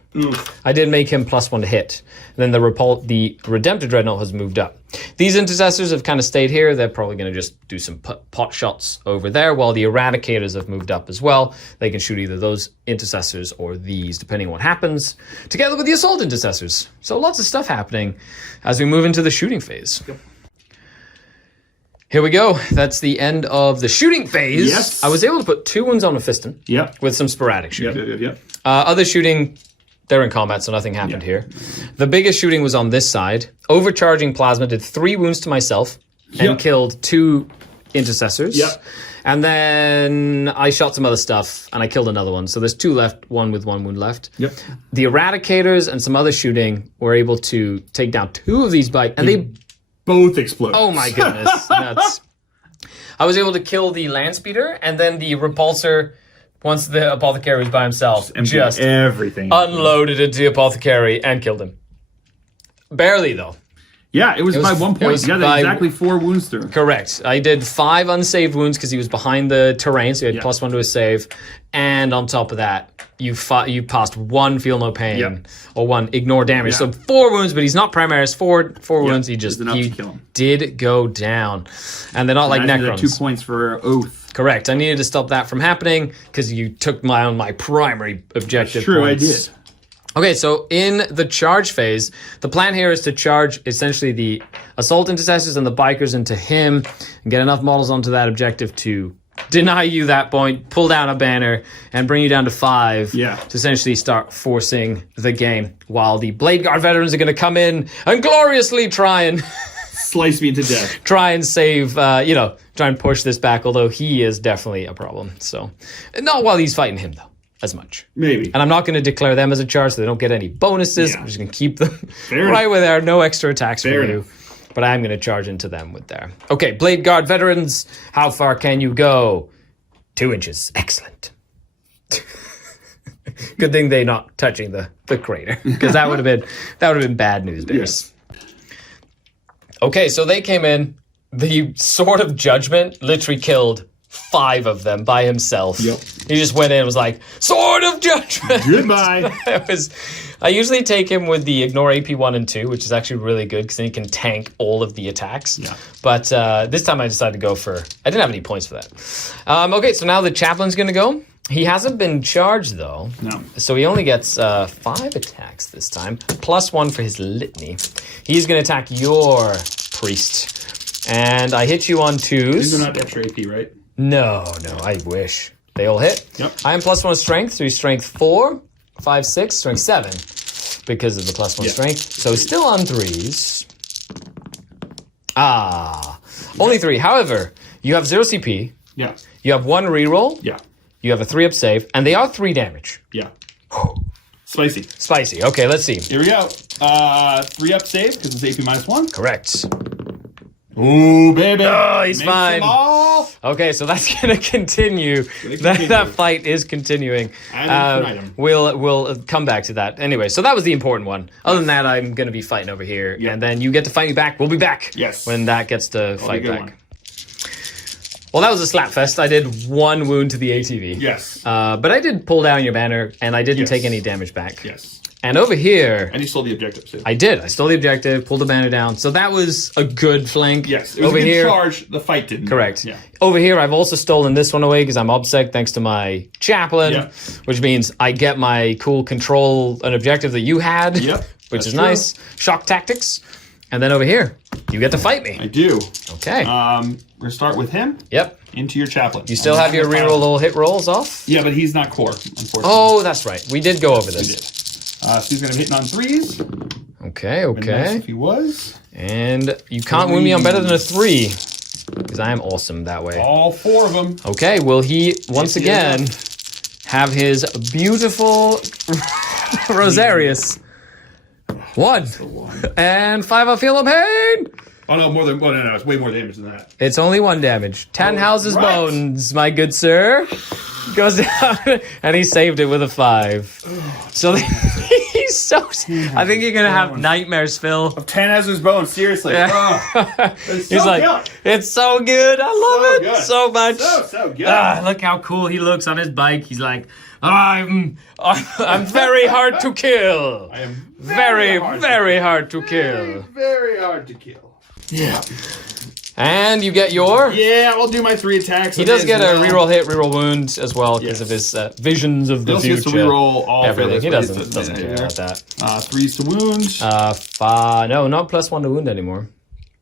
I did make him +1 to hit. And then the Redemptor Dreadnought has moved up. These Intercessors have kind of stayed here. They're probably going to just do some pot shots over there, while the Eradicators have moved up as well. They can shoot either those Intercessors or these, depending on what happens, together with the Assault Intercessors. So lots of stuff happening as we move into the shooting phase. Here we go. That's the end of the shooting phase. Yes. I was able to put 2 wounds on Mephiston with some sporadic shooting. Other shooting... They're in combat, so nothing happened here. The biggest shooting was on this side. Overcharging Plasma did 3 wounds to myself and killed 2 Intercessors. And then I shot some other stuff, and I killed another one. So there's 2 left, 1 with 1 wound left. The Eradicators and some other shooting were able to take down 2 of these bikes, and they both exploded. Oh my goodness. Nuts. I was able to kill the Landspeeder, and then the Repulsor... Once the Apothecary was by himself, just everything unloaded into the Apothecary and killed him. Barely, though. Yeah, it was by 1 it point. was You got by- exactly 4 wounds through. Correct. I did 5 unsaved wounds because he was behind the terrain, so he had +1 to his save. And on top of that, you passed 1 feel no pain or 1 ignore damage. So 4 wounds, but he's not Primaris. 4 wounds. He just enough to kill him. did go down, and they're not like Imagine Necrons. that 2 points for Oath. Correct. I needed to stop that from happening because you took my primary objective. True, points. I did. Okay, so in the charge phase, the plan here is to charge essentially the assault intercessors and the bikers into him and get enough models onto that objective to deny you that point, pull down a banner, and bring you down to 5 to essentially start forcing the game, while the Blade Guard veterans are going to come in and gloriously try and Slice me to death. try and save, try and push this back, although he is definitely a problem. So, not while he's fighting him, though. As much. Maybe. And I'm not going to declare them as a charge so they don't get any bonuses. Yeah. I'm just going to keep them Fair right enough. where they are. No extra attacks Fair for you. enough. But I'm going to charge into them with there. Okay, Blade Guard veterans, how far can you go? 2 inches. Excellent. Good thing they're not touching the crater, because that would have been bad news bears. Okay, so they came in. The Sword of Judgment literally killed 5 of them by himself. Yep. He just went in and was like, Sword of Judgment! Goodbye. I usually take him with the Ignore AP 1 and 2, which is actually really good because then he can tank all of the attacks. Yeah. But this time I decided to go for... I didn't have any points for that. Okay, so now the Chaplain's going to go. He hasn't been charged, though. No. So he only gets 5 attacks this time, +1 for his litany. He's going to attack your priest. And I hit you on 2s. These are not extra AP, right? No, I wish. They all hit. Yep. I am +1 strength, so he's strength 4, 5, 6, strength 7 because of the +1 strength. So still on 3s. Only 3. However, you have 0 CP. Yeah. You have 1 reroll. Yeah. You have a 3-up save, and they are 3 damage. Yeah. Spicy. Spicy. Okay, let's see. Here we go. 3-up save because it's AP -1. Correct. Ooh, baby. Oh, he's Makes fine. them all. Okay, so that's going to continue. That fight is continuing. Item. We'll come back to that. Anyway, so that was the important one. Other than that, I'm going to be fighting over here. Yep. And then you get to fight me back. We'll be back. Yes. When that gets to fight good back. one. Well, that was a slap fest. I did 1 wound to the ATV. Yes. But I did pull down your banner, and I didn't Yes. take any damage back. Yes. And over here... And you stole the objective, too. I did. I stole the objective, pulled the banner down. So that was a good flank. Yes. It was over a good here, charge. The fight didn't. correct. Yeah. Over here, I've also stolen this one away because I'm obsec thanks to my chaplain, Yeah. which means I get my cool control an objective that you had, Yep. which That's is true. nice. Shock tactics. And then over here, you get to fight me. I do. Okay. We're going to start with him Yep. into your chaplain. You still have your reroll little hit rolls off? Yeah, but he's not core, unfortunately. Oh, that's right. We did go over this. We did. So he's going to be hitting on 3s. Okay, Nice okay. if he was. And you can't wound me on better than a 3 because I am awesome that way. All 4 of them. Okay, will he once Yes, he again have his beautiful Rosarius? 1 and 5 of feel of pain. Oh, no, more than... Well, no, it's way more damage than that. It's only 1 damage. 10 houses right. bones, my good sir. Goes down, and he saved it with a 5. So he's so... I think you're going to have nightmares, Phil. 10 Hazard's bones, seriously. Yeah. It's He's so like, good. it's so good. I love So it good. so much. So good. Look how cool he looks on his bike. He's like, I'm very hard to kill. I am Very, hard very hard to kill. Very hard to kill. Yeah. And you get your... Yeah, I'll do my 3 attacks. He does get a reroll hit, reroll wound as well because of his visions of the He also gets future. to reroll all everything. feathers, He but doesn't care about that. 3s to wound. No, not +1 to wound anymore.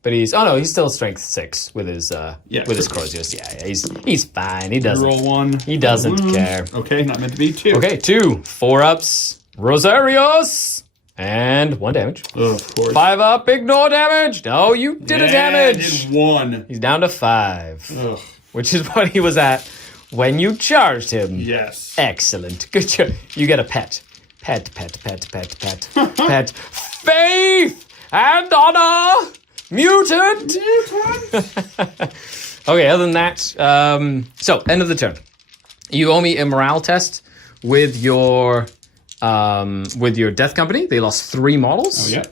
But he's he's still strength 6 with his Crozius. Yeah, he's fine. He doesn't. Reroll 1. He doesn't wound. care. Okay, not meant to be 2. Okay, 2 4-ups, Rosarios, and 1 damage. Of course. 5-up, ignore damage. No, you did a damage. I did 1. He's down to 5, Ugh. which is what he was at when you charged him. Yes. Excellent. Good job. You get a pet. Pet. Pet. Faith and honor. Mutant. Okay, other than that, so end of the turn. You owe me a morale test with your Death Company. They lost 3 models. Oh, yeah.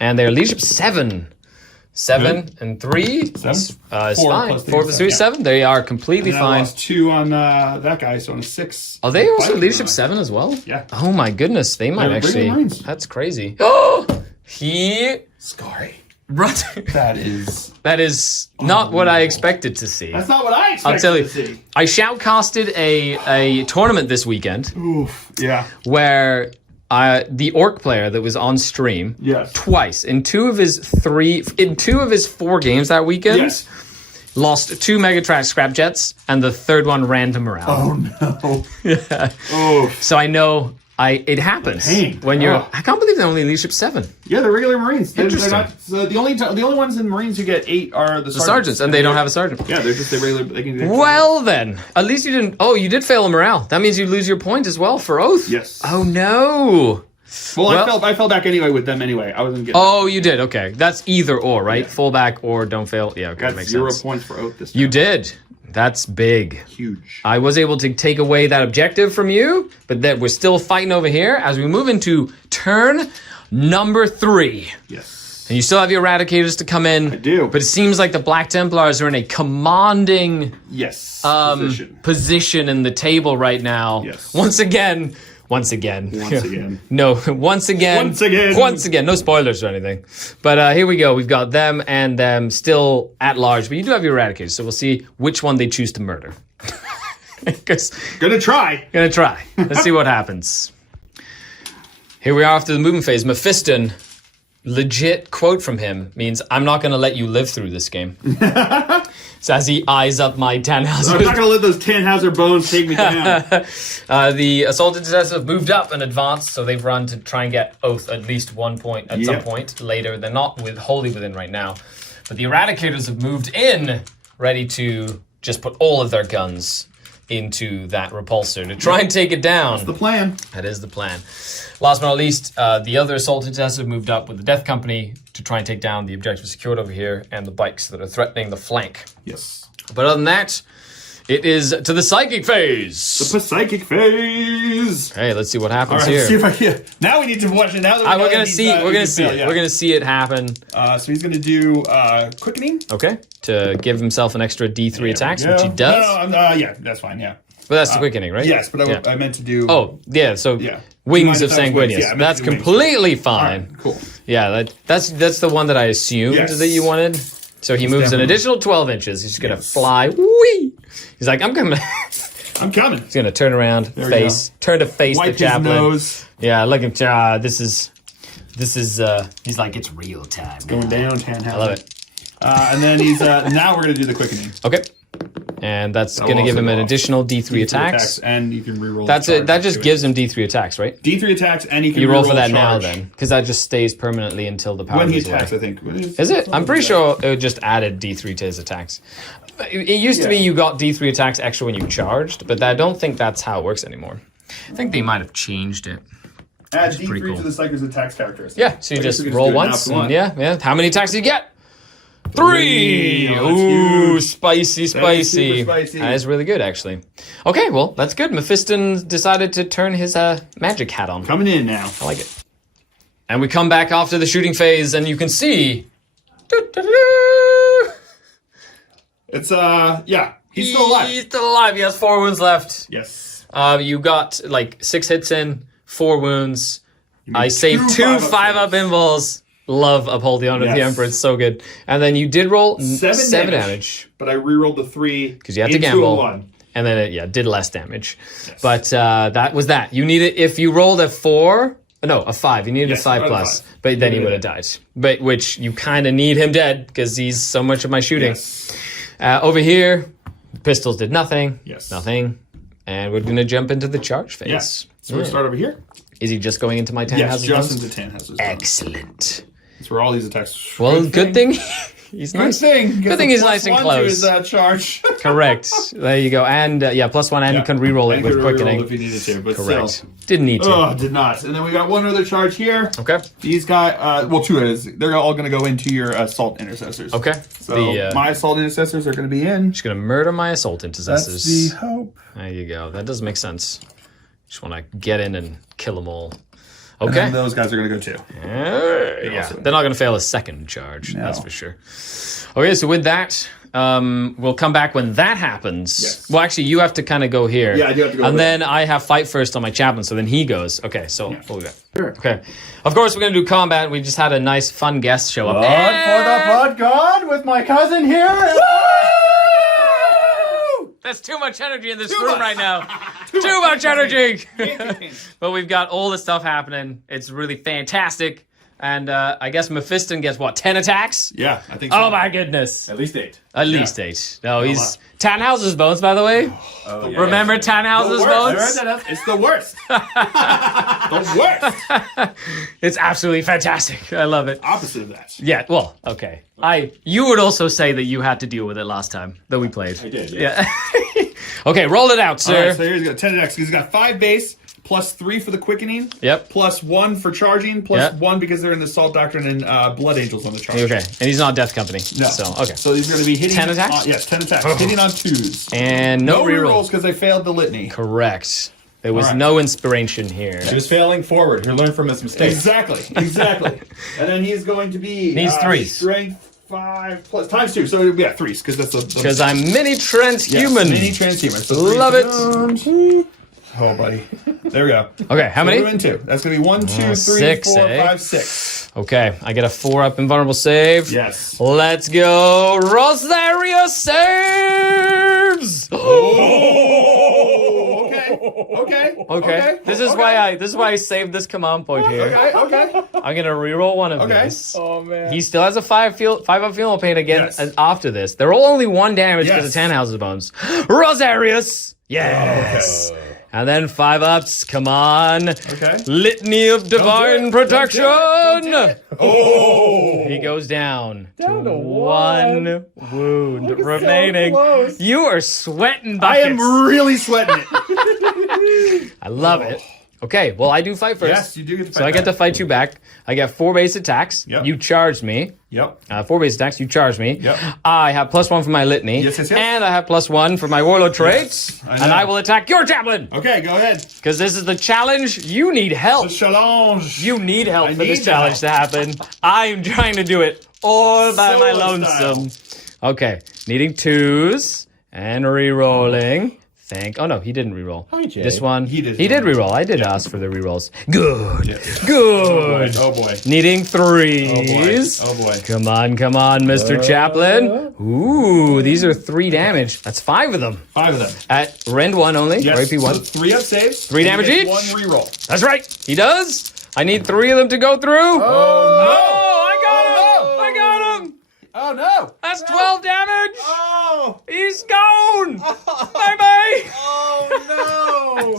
And their leadership 7. 7 and 3 7? is 4 fine. plus 3 4 plus 3 is 7. They are completely And I fine. lost 2 on that guy, so on a 6. Are they also Bike leadership guy. 7 as well? Yeah. Oh my goodness, they might They're bigger actually. Marines. That's crazy. Oh, he Skari. run. That is not what I expected to see. That's not what I expected I'll tell you. to see. I shoutcasted a tournament this weekend Oof. Yeah. where the orc player that was on stream Yes. twice in two of his 4 games that weekend Yes. lost 2 Megatrash scrap jets and the third one ran him around. Oh no. Yeah. Oh. So I know it happens Pain. when you're. Oh. I can't believe they're only leadership 7. Yeah, they're regular Marines. Interesting. They're not, so the only ones in Marines who get 8 are the Sergeants, and they don't have a sergeant. Yeah, they're just regular. They can do Well then, at least you didn't. Oh, you did fail a morale. That means you lose your point as well for oath. Yes. Oh no. Well, I fell back anyway with them anyway. I wasn't getting. Oh, you did. Okay, that's either or, right? Yeah. Fullback or don't fail. Yeah, okay, Got makes 0 sense. points for oath this time. You did. That's big. Huge. I was able to take away that objective from you, but that we're still fighting over here as we move into turn number 3. Yes. And you still have your Eradicators to come in. I do. But it seems like the Black Templars are in a commanding Yes. position in the table right now. Yes. Once again. Once again. No, once again. Once again. No spoilers or anything. But here we go. We've got them and them still at large. But you do have your Eradicators, so we'll see which one they choose to murder. Gonna try. Gonna try. Let's see what happens. Here we are after the movement phase. Mephiston, legit quote from him means, I'm not gonna let you live through this game. So as he eyes up my Tannhauser. I'm not gonna let those Tannhauser bones take me down. The assault intercessors have moved up and advanced, so they've run to try and get oath at least 1 point at some point later. They're not wholly within right now. But the Eradicators have moved in, ready to just put all of their guns into that repulsor to try and take it down. That's the plan. That is the plan. Last but not least, the other assault intercessors have moved up with the Death Company to try and take down the objective secured over here and the bikes that are threatening the flank. Yes. But other than that, it is to the psychic phase. The psychic phase. Hey, let's see what happens All right, here. see if I can. Now we need to watch it. Now that We're gonna see it. We're gonna see it. We're gonna see it happen. So he's gonna do quickening. Okay, to give himself an extra D3 attacks, which he does. No, yeah, that's fine. Yeah. But that's the quickening, right? Yes, but I meant to do. Oh, yeah. So Yeah. Wings Do of you mind if that was wings? Sanguinius. Yeah, I meant That's to do wings. completely All fine. right, cool. Yeah, that's the one that I assumed Yes. that you wanted. So he moves an definitely- additional 12 inches. He's gonna fly. Whee! He's like, I'm coming. I'm coming. He's gonna turn around, we turn to face Wipe the his chaplain. nose. Yeah, look at this is. He's like, it's real time. Going down, Tannhauser. I love it. And then he's now we're gonna do the quickening. Okay, and that's will gonna give also him go an off. additional D3 attacks. and you can reroll. That's the it. That charge just to it. gives him D3 attacks, right? D3 attacks, and he can You roll reroll for that charge. now then, because that just stays permanently until the power When he goes away. attacks, I think. Is it? I'm pretty sure it just added D3 to his attacks. It used to be you got D3 attacks extra when you charged, but I don't think that's how it works anymore. I think they might have changed it. Add pretty D3 cool. to the Psyker's attacks characteristic. Yeah, so you I guess just we can roll do it now once, if we want. and yeah. How many attacks do you get? 3! Oh, that's Ooh, huge. spicy. Super spicy. That is really good, actually. Okay, well, that's good. Mephiston decided to turn his magic hat on. Coming in now. I like it. And we come back after the shooting phase, and you can see... It's yeah, he's still alive. He's still alive. He has 4 wounds left. Yes. You got like 6 hits in, 4 wounds. I made saved 2 2 5-up involves. Love Uphold the Honor of the Yes. Emperor. It's so good. And then you did roll 7 damage. damage. But I rerolled the 3 Because you had to into gamble. a 1. And then it did less damage. But that was that. You needed, if you rolled a 4, no, a 5. You needed Yes, a 5 I rolled a plus. 5. But then he Yeah. would have died. But which you kind of need him dead because he's so much of my shooting. Yes. Over here, pistols did nothing. Yes. Nothing. And we're going to jump into the charge phase. Yes. So we start over here. Is he just going into my 10 Yes, houses? just once? into 10 houses. Excellent. That's where all these attacks. Well, good thing he's Good nice. thing. Good thing he's nice and close. Charge. Correct. There you go. And +1, and you can reroll it And with could reroll quickening. if you needed to, but Correct. still. Didn't need to. Oh, did not. And then we got one other charge here. Okay. These guys, well, 2 is. They're all going to go into your assault intercessors. Okay. So my assault intercessors are going to be in. Just gonna murder my assault That's intercessors. the hope. There you go. That does make sense. Just want to get in and kill them all. And Okay. then those guys are going to go too. Yeah, they're not going to fail a second charge. No. That's for sure. Okay, so with that, we'll come back when that happens. Yes. Well, actually, you have to kind of go here. Yeah, I do have to go And over then I have fight first on my chaplain, so then he goes. Okay, so what we got? Sure. Okay. Of course, we're going to do combat. We just had a nice, fun guest show up. Blood for the blood god with my cousin here. There's too much energy in this room right now. Too much energy. But we've got all the stuff happening. It's really fantastic. And I guess Mephiston gets, what, 10 attacks? Yeah, I think so. Oh, my goodness. At least 8. At least 8. No, he's... Tannhauser's bones, by the way. Oh, yeah. Remember Tannhauser's bones? It's the worst. The worst. It's absolutely fantastic. I love it. Opposite of that. Yeah, well, okay. You would also say that you had to deal with it last time that we played. I did, yeah. Okay, roll it out, All sir. right, so here's got 10 attacks. He's got 5 base, plus 3 for the quickening. Yep. Plus 1 for charging, plus Yep. 1 because they're in the Salt Doctrine and Blood Angels on the charge. Okay, and he's not Death Company. No. So, okay. So these are going to be hitting 10 attacks? Yes, 10 attacks. Hitting on 2s. And no rerolls rerolls. because they failed the litany. Correct. There was All right. no inspiration here. He was failing forward. He learned from his mistakes. Exactly. And then he's going to be Needs 3s. Strength 5 plus times 2. So yeah, 3s because that's the Because I'm mini transhuman. mini transhuman. So Love it. Oh, buddy. There we go. Okay, how many? 2 and 2. That's going to be 1, 2, 3, 6, 4, eh? 5, 6. Okay, I get a 4-up invulnerable save. Yes. Let's go. Rosaria saves. Oh, okay. This is why I saved this command point here. Okay. I'm gonna reroll one of Okay. these. Oh, man. He still has a 5-up funeral pain again Yes. after this. They're all only 1 damage because Yes. of Tannhauser's bones. Rosarius! Yes! And then 5-ups, come on. Okay. Litany of Divine Protection! Don't do it. Oh! He goes down Down to 1 wound remaining. close. You are sweating I buckets. am really sweating it. I love it. Okay, well, I do fight first. Yes, you do get to fight So I get to back. fight you back. I get 4 base attacks. Yep. You charge me. Yep. 4 base attacks. You charge me. Yep. I have +1 for my litany. Yes. And I have +1 for my warlord traits. I And know. I will attack your chaplain. Okay, go ahead. Because this is the challenge. You need help. The challenge. You need help I for this need challenge to happen. I'm trying to do it all by my Solo lonesome. Okay, needing 2s and re-rolling. Oh no, he didn't re-roll. Hi, Jay. This one, He did. re-roll. I did ask for the re-rolls. Good, good. Oh boy. Needing 3s. Oh boy. Come on, Mr. Chaplain. Ooh, these are 3 damage. That's 5 of them. 5 of them. At rend 1 only, Yes. or AP 1. So 3 up saves. 3 and damage you get each? 1 reroll. That's right. He does. I need 3 of them to go through. Oh, I got him. I got him. Oh no. That's 12 damage. Oh. He's gone. Bye-bye. Oh no.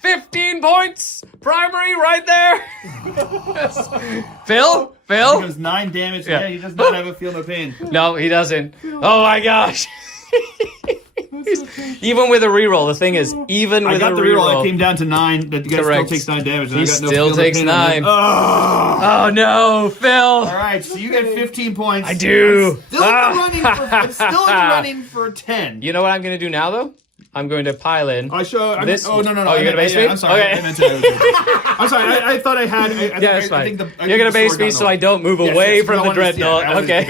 15 points. Primary right there. Phil? He Phil? goes 9 damage. Yeah. Yeah, he does not have a feel no pain. No, he doesn't. Oh my gosh. Even with a reroll, the thing is, even I with got a the reroll. It reroll, came down to 9. That guy Correct. still takes 9 damage. And He I got no still feel no takes pain on 9. that. Oh. oh no, Phil. All right, so you get 15 points. I do. I'm still in the running for 10. You know what I'm going to do now, though? I'm going to pile in. I show. I This- meant, oh no. Oh, you're gonna base me? I'm sorry. Okay. I meant to. I'm sorry. I thought I had. Yeah, it's fine. I think You're going to base me so I don't move away from the dreadnought. Okay.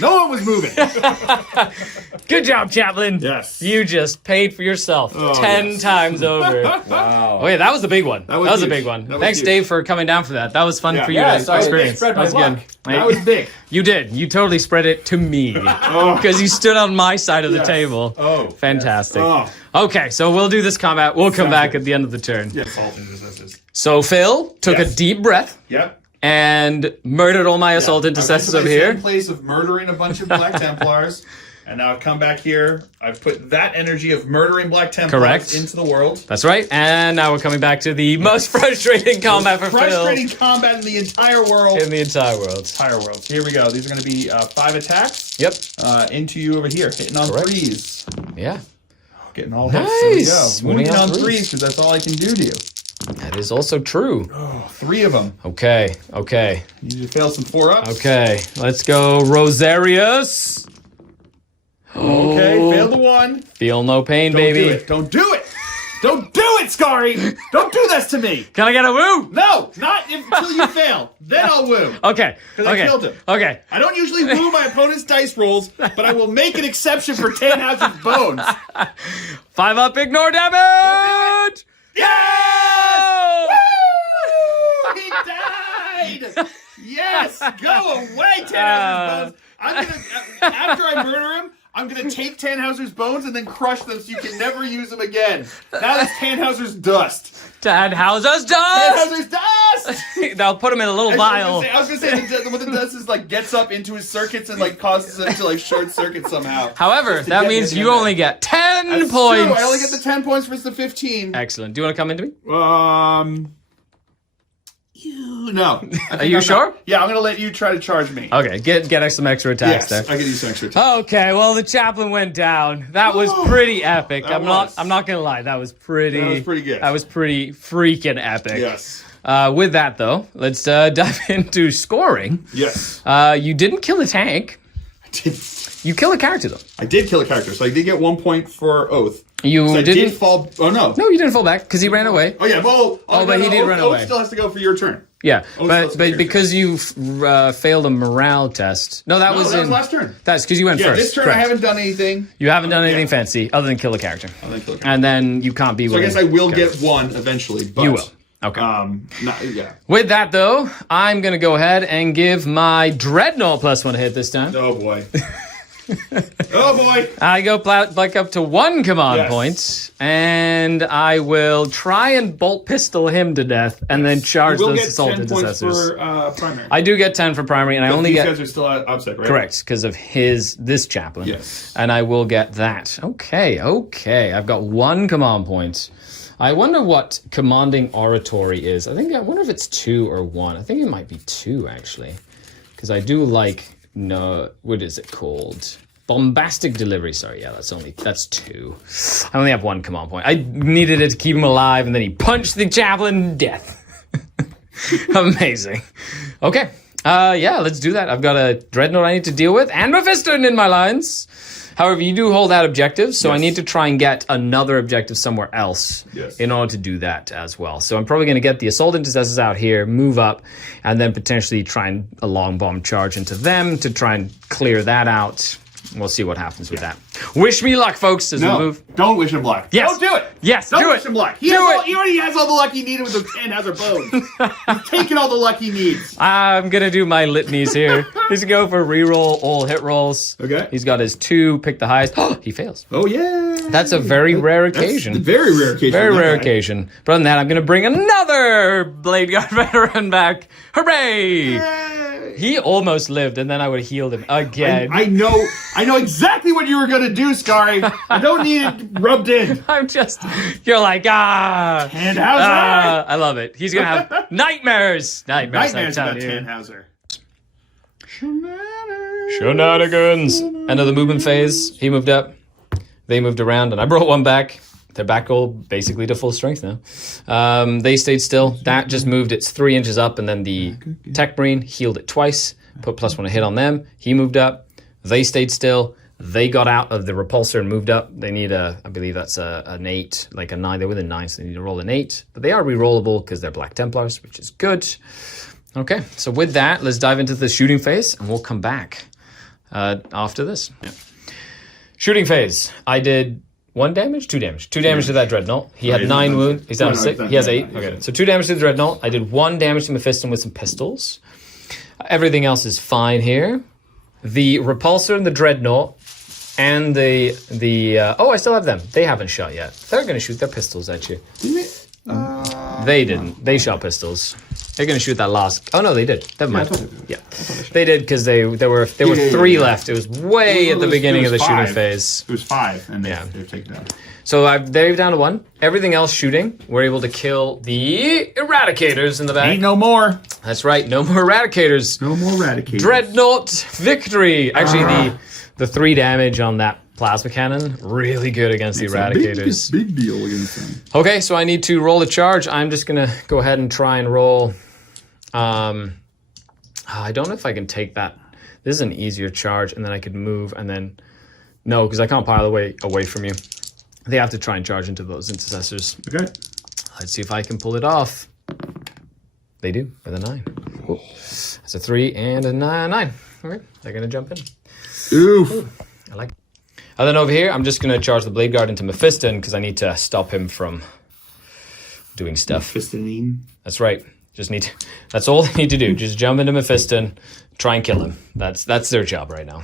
No one was moving. Good job, Chaplain. Yes. You just paid for yourself 10 yes. times over. Wow. Oh, yeah, that was a big one. That was was a huge. big one. That was Thanks, huge. Dave, for coming down for that. That was fun Yeah. for you Yeah, to sorry, experience. spread my That was luck. good. That was big. You did. You totally spread it to me. Because you stood on my side of the table. Oh, Fantastic. Oh. Okay, so we'll do this combat. We'll come Sounds back good. at the end of the turn. Yes. Salt and resistance. So Phil took Yes. a deep breath Yep. and murdered all my assault intercessors over here. In place of murdering a bunch of Black Templars, and now I've come back here. I've put that energy of murdering Black Templars Correct. into the world. That's right. And now we're coming back to the most frustrating combat for Frustrating combat in the entire world. Phil in the entire world. Entire world. Here we go. These are going to be 5 attacks Yep. into you over here, hitting on Correct. 3s. Yeah. Getting all hits. There we Nice. go. Wounding Wounding on on 3s threes. because that's all I can do to you. That is also true. 3 of them. Okay. You need to fail some 4-ups. Okay. Let's go, Rosarius. Okay, fail the 1. Feel no pain, Don't baby. do it. Don't do it. Don't do it, Skari! Don't do this to me! Can I get a woo? No, not until you fail. Then I'll woo. Okay. Because I killed him. Okay. I don't usually woo my opponent's dice rolls, but I will make an exception for Tannhauser's bones. 5 up, ignore damage! Yes! Woo! He died! Yes! Go away, Tannhauser's bones! I'm gonna, after I murder him, I'm gonna take Tannhauser's bones and then crush them so you can never use them again. That is Tannhauser's dust. Tannhauser's dust! Tannhauser's dust! They'll put him in a little vial. I was gonna say what the dust is like gets up into his circuits and like causes him to like short circuit somehow. However, that means you only get 10 That's points. true. I only get the 10 points versus the 15. Excellent. Do you want to come into me? No. Are you sure? Yeah, I'm gonna let you try to charge me. Okay, get some extra attacks Yes, there. I can use some extra attacks. Okay, well the chaplain went down. That was pretty epic. That I'm was. not gonna lie. That was pretty. That was pretty good. That was pretty freaking epic. Yes. With that though, let's dive into scoring. Yes. You didn't kill a tank. I did. You killed a character though. I did kill a character, so I did get 1 point for Oath. You So I didn't did fall. Oh no. No, you didn't fall back because he ran away. Oh yeah. Well. But he did run Oath away. still has to go for your turn. Yeah, Oh, but so it's because you failed a morale test. No, that No, was that in was last turn. That's because you went Yeah, first. this turn Correct. I haven't done anything. You haven't done anything Yeah. fancy other than kill a character. Other than kill a character. And then you can't be. So I guess I will get one eventually. But, You will. Okay. Yeah. With that though, I'm gonna go ahead and give my Dreadnought +1 hit this time. Oh boy. Oh boy. I go back up to 1 command Yes. point, and I will try and bolt pistol him to death, and then charge We'll those get assault 10 points intercessors. for primary. I do get 10 for primary, and I only These get guys are still at OBSEC, right? correct because of this chaplain. Yes. And I will get that. Okay. I've got 1 command point. I wonder what commanding oratory is. I wonder if it's 2 or 1. I think it might be 2 actually, because I do like what is it called? Bombastic delivery. Sorry, yeah, that's 2. I only have 1 command point. I needed it to keep him alive, and then he punched the chaplain to death. Amazing. Okay. Yeah, let's do that. I've got a Dreadnought I need to deal with, and Mephisto in my lines. However, you do hold out objectives, so I need to try and get another objective somewhere else in order to do that as well. So I'm probably going to get the assault intercessors out here, move up, and then potentially try and a long bomb charge into them to try and clear that out. We'll see what happens with that. Wish me luck, folks, as we move. Don't wish him luck. Yes. Don't do it. Yes, Don't do wish it. him luck. He already has all the luck he needed with the Tannhauser bones. He's taking all the luck he needs. I'm going to do my litanies here. He's going to go for reroll all hit rolls. Okay. He's got his 2, pick the highest. He fails. Oh, yeah. That's a very rare occasion. That's a very rare occasion. Very for that rare guy. occasion. But other than that, I'm going to bring another Blade Guard veteran back. Hooray! Yay. He almost lived, and then I would have healed him again. I know exactly what you were going to do, Skari. I don't need it rubbed in. You're like, Tannhauser. I love it. He's going to have nightmares. Nightmares I'm about telling you. Tannhauser. Shenanigans. End of the movement phase. He moved up. They moved around, and I brought 1 back. They're back all basically to full strength now. They stayed still. That just moved its 3 inches up, and then the Tech Marine healed it twice. Put +1 hit on them. He moved up. They stayed still. They got out of the repulsor and moved up. They need I believe that's an 8, like a 9. They're within 9, so they need to roll an 8. But they are re-rollable because they're Black Templars, which is good. Okay, so with that, let's dive into the shooting phase, and we'll come back after this. Yeah. Shooting phase. I did 1 damage, 2 damage. 2 damage to that Dreadnought. He had 9 wounds. He's down to 6. He has 8. Okay, so 2 damage to the Dreadnought. I did 1 damage to Mephisto with some pistols. Everything else is fine here. The repulsor and the Dreadnought and the I still have them. They haven't shot yet. They're going to shoot their pistols at you. They didn't. They shot pistols. They're going to shoot that last. Oh no, they did. Never mind. Yeah, they did because there were 3 left. It was way at the beginning of the shooting phase. It was 5, and they've taken down. So they're down to 1. Everything else shooting. We're able to kill the Eradicators in the back. Ain't no more. That's right. No more Eradicators. No more Eradicators. Dreadnought victory. Actually, the 3 damage on that plasma cannon, really good against the Eradicators. Big deal against them. Okay, so I need to roll a charge. I'm just going to go ahead and try and roll. I don't know if I can take that. This is an easier charge, and then I could move, and then... No, because I can't pile away from you. They have to try and charge into those intercessors. Okay. Let's see if I can pull it off. They do with a 9. Cool. That's a 3 and a 9. All right, they're gonna jump in. Oof. I like. And then over here, I'm just gonna charge the Blade Guard into Mephiston because I need to stop him from doing stuff. Mephistonine. That's right. That's all they need to do. Just jump into Mephiston, try and kill him. That's their job right now.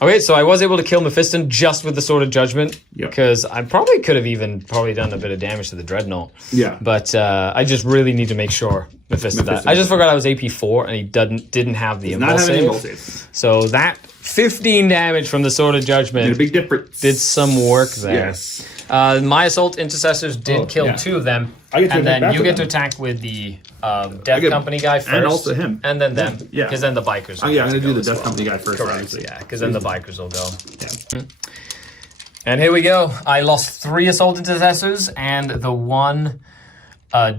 Okay, so I was able to kill Mephiston just with the Sword of Judgment. Yep. Because I probably could have even done a bit of damage to the Dreadnought. Yeah. But I just really need to make sure Mephiston. I just forgot I was AP4 and he didn't have the Not impulse having save. impulse save. So that 15 damage from the Sword of Judgment Made a big difference. did some work there. Yes. My assault intercessors did kill 2 of them. I get to and attack then back you with get to them. attack with the Death Company guy first. And also him. And then them. Yeah. Because then the bikers Oh will yeah, I'm get gonna do to the go as Death Company guy first. Correct, obviously. yeah, because then the bikers will go. Yeah. And here we go. I lost 3 assault intercessors, and the 1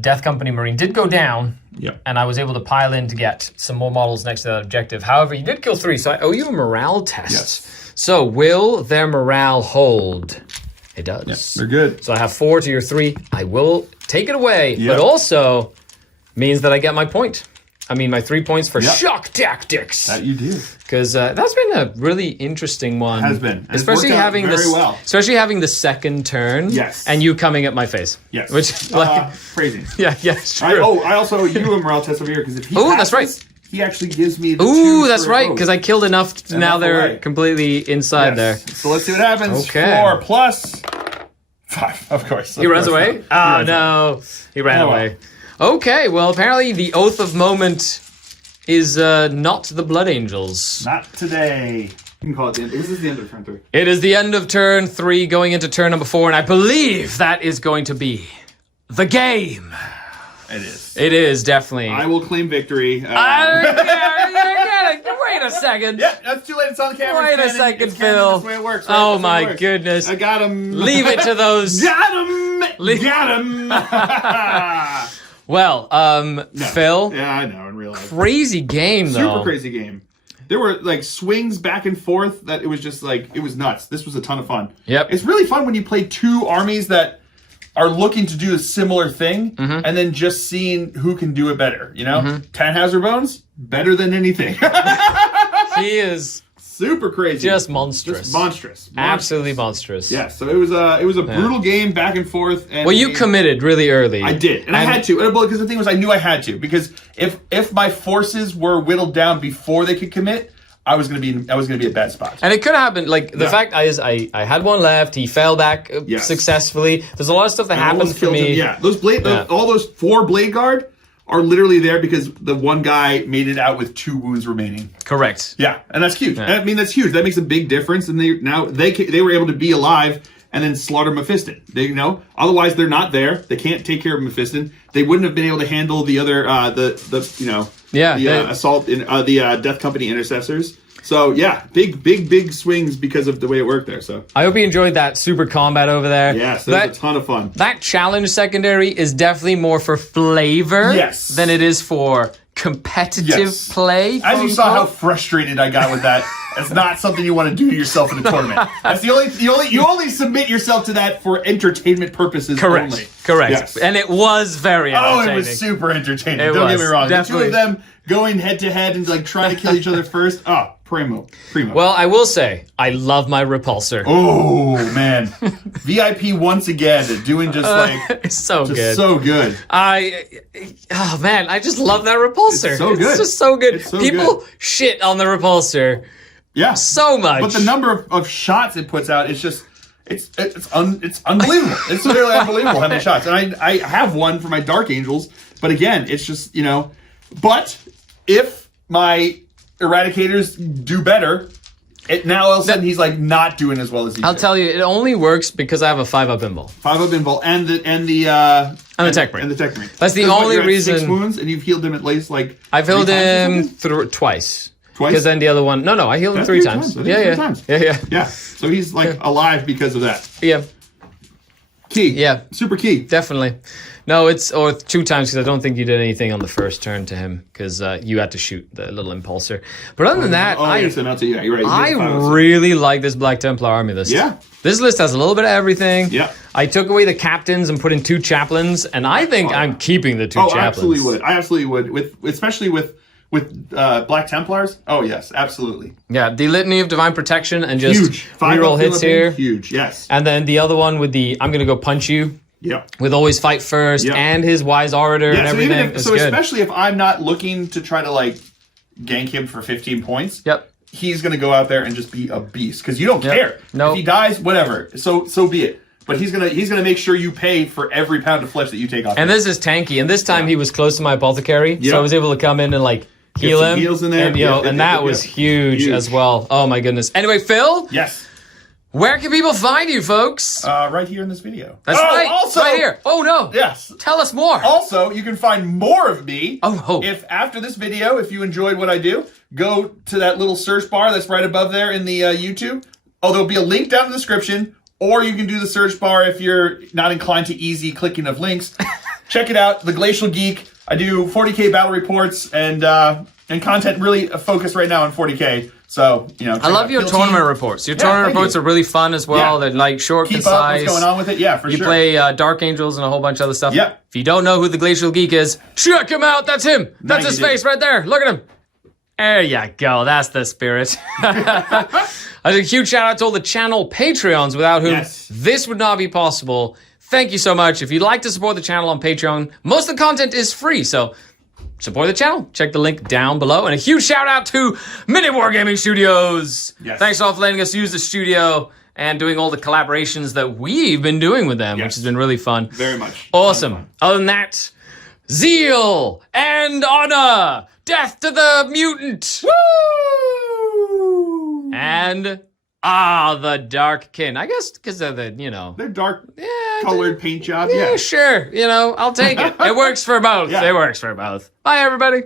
Death Company Marine did go down. Yep. And I was able to pile in to get some more models next to that objective. However, you did kill 3, so I owe you a morale test. Yes. So will their morale hold? It does. Yes, they're good. So I have 4 to your 3. I will take it away, Yep. but also means that I get my point. I mean, my 3 points for Yep. shock tactics. That you do. Because that's been a really interesting one. Has been. And it's Especially worked out having very this, well. especially having the second turn. Yes. And you coming at my face. Yes. Which like crazy. yeah, it's true. I also owe you a morale test over here because if he Ooh, that's passes, he actually gives me the Ooh, 2 that's for right, opposed. because I killed enough And now that's they're alright. completely inside there. So let's see what happens. Okay. 4 plus 5, of course. He runs away? Oh, no. He ran away. Okay, well, apparently the Oath of Moment is not the Blood Angels. Not today. You can call it the end. This is the end of turn 3. It is the end of turn 3, going into turn number 4, and I believe that is going to be the game. It is. It is, definitely. I will claim victory. Wait a second. Yeah, that's too late. It's on the camera. Wait It's a canon. second, It's canon. Phil. That's the way it works. Right? Oh That's the way it my works. goodness. I got him. Leave it to those. Got him. Got him. Well, Phil, Yeah, I know. In real life, crazy game though. super crazy game. There were like swings back and forth that it was just like it was nuts. This was a ton of fun. Yep. It's really fun when you play 2 armies that are looking to do a similar thing, and then just seeing who can do it better. You know, Tannhauser Bones better than anything. He is Super crazy. just monstrous. Just monstrous. Absolutely monstrous. Yeah. So it was a brutal game back and forth. And Well, you committed really early. I did, and I had to. Because the thing was, I knew I had to. Because if my forces were whittled down before they could commit, I was gonna be in a bad spot. And it could have happened. Like the fact is, I had one left. He fell back Yes. successfully. There's a lot of stuff that happened Almost for killed me. him. Yeah, all those 4 blade guard are literally there because the one guy made it out with 2 wounds remaining. Correct. Yeah, and that's huge. Yeah. I mean, that's huge. That makes a big difference. And they were able to be alive and then slaughter Mephiston. Otherwise they're not there. They can't take care of Mephiston. They wouldn't have been able to handle the other assault in the Death Company intercessors. So yeah, big swings because of the way it worked there. So I hope you enjoyed that super combat over there. yes, that was a ton of fun. That challenge secondary is definitely more for flavor than it is for competitive play. As you saw how frustrated I got with that. It's not something you want to do to yourself in a tournament. That's you only submit yourself to that for entertainment purposes only. Correct. Yes. And it was very entertaining. Oh, it was super entertaining. It Don't get was, me wrong. definitely. The 2 of them going head to head and like trying to kill each other first. Oh, primo. Well, I will say, I love my repulsor. Oh man, VIP once again doing just like It's so good. so good. I just love that repulsor. It's so good. It's just so good. It's so People good. shit on the repulsor Yeah, so much. but the number of shots it puts out is just it's unbelievable. It's literally unbelievable how many shots. And I have one for my Dark Angels, but again, it's just But if my Eradicators do better, now all of a sudden he's like not doing as well as he I'll did. tell you, it only works because I have a 5-up invul. 5-up invul and the Tech Marine. and the Tech Marine. That's the Because only you're at 6 reason- wounds and you've healed him at least like I've healed 3 times or him something? twice. Twice? Because then the other one... No, I healed him That's 3 3 times. times. I think Yeah. 3 times. Yeah. Yeah, so he's like alive because of that. Yeah. Key. Yeah. Super key. Definitely. No, it's or 2 times because I don't think you did anything on the first turn to him because you had to shoot the little impulsor. But other than that, yes, you're right. I really like this Black Templar army list. Yeah. This list has a little bit of everything. Yeah. I took away the captains and put in 2 chaplains, and I think I'm keeping the 2 chaplains. I absolutely would. Especially with Black Templars. Oh yes, absolutely. Yeah, the Litany of Divine Protection and just Huge. 5 reroll hits here. Huge. Yes. And then the other one with the I'm gonna go punch you. Yep. With always fight first and his wise orator and everything. So especially if I'm not looking to try to like gank him for 15 points. Yep. He's gonna go out there and just be a beast because you don't care. No. If he dies, whatever. So be it. But he's gonna make sure you pay for every pound of flesh that you take off. And this is tanky. And this time he was close to my apothecary, so I was able to come in and like heal him. Heals in there. And that was huge as well. Oh my goodness. Anyway, Phil. Yes. Where can people find you, folks? Right here in this video. That's right. Also, right here. Oh no. Yes. Tell us more. Also, you can find more of me. Oh. If after this video, if you enjoyed what I do, go to that little search bar that's right above there in the YouTube. Oh, there'll be a link down in the description, or you can do the search bar if you're not inclined to easy clicking of links. Check it out, the Glacial Geek. I do 40k battle reports and content really focused right now on 40k. So, I love your tournament reports. Your tournament reports are really fun as well. They're like short, Keep concise. up what's going on with it. Yeah, for sure. You play Dark Angels and a whole bunch of other stuff. Yeah. If you don't know who the Glacial Geek is, check him out. That's him. That's his face right there. Look at him. There you go. That's the spirit. A huge shout out to all the channel Patreons without whom this would not be possible. Thank you so much. If you'd like to support the channel on Patreon, most of the content is free, so support the channel. Check the link down below. And a huge shout out to Mini Wargaming Studios. Yes. Thanks all for letting us use the studio and doing all the collaborations that we've been doing with them, which has been really fun. Very much. Awesome. Other than that, zeal and honor. Death to the mutant. Woo! And the Dark Kin. I guess because they're they're dark colored paint job. Yeah, sure. I'll take it. It works for both. Yeah. It works for both. Bye, everybody.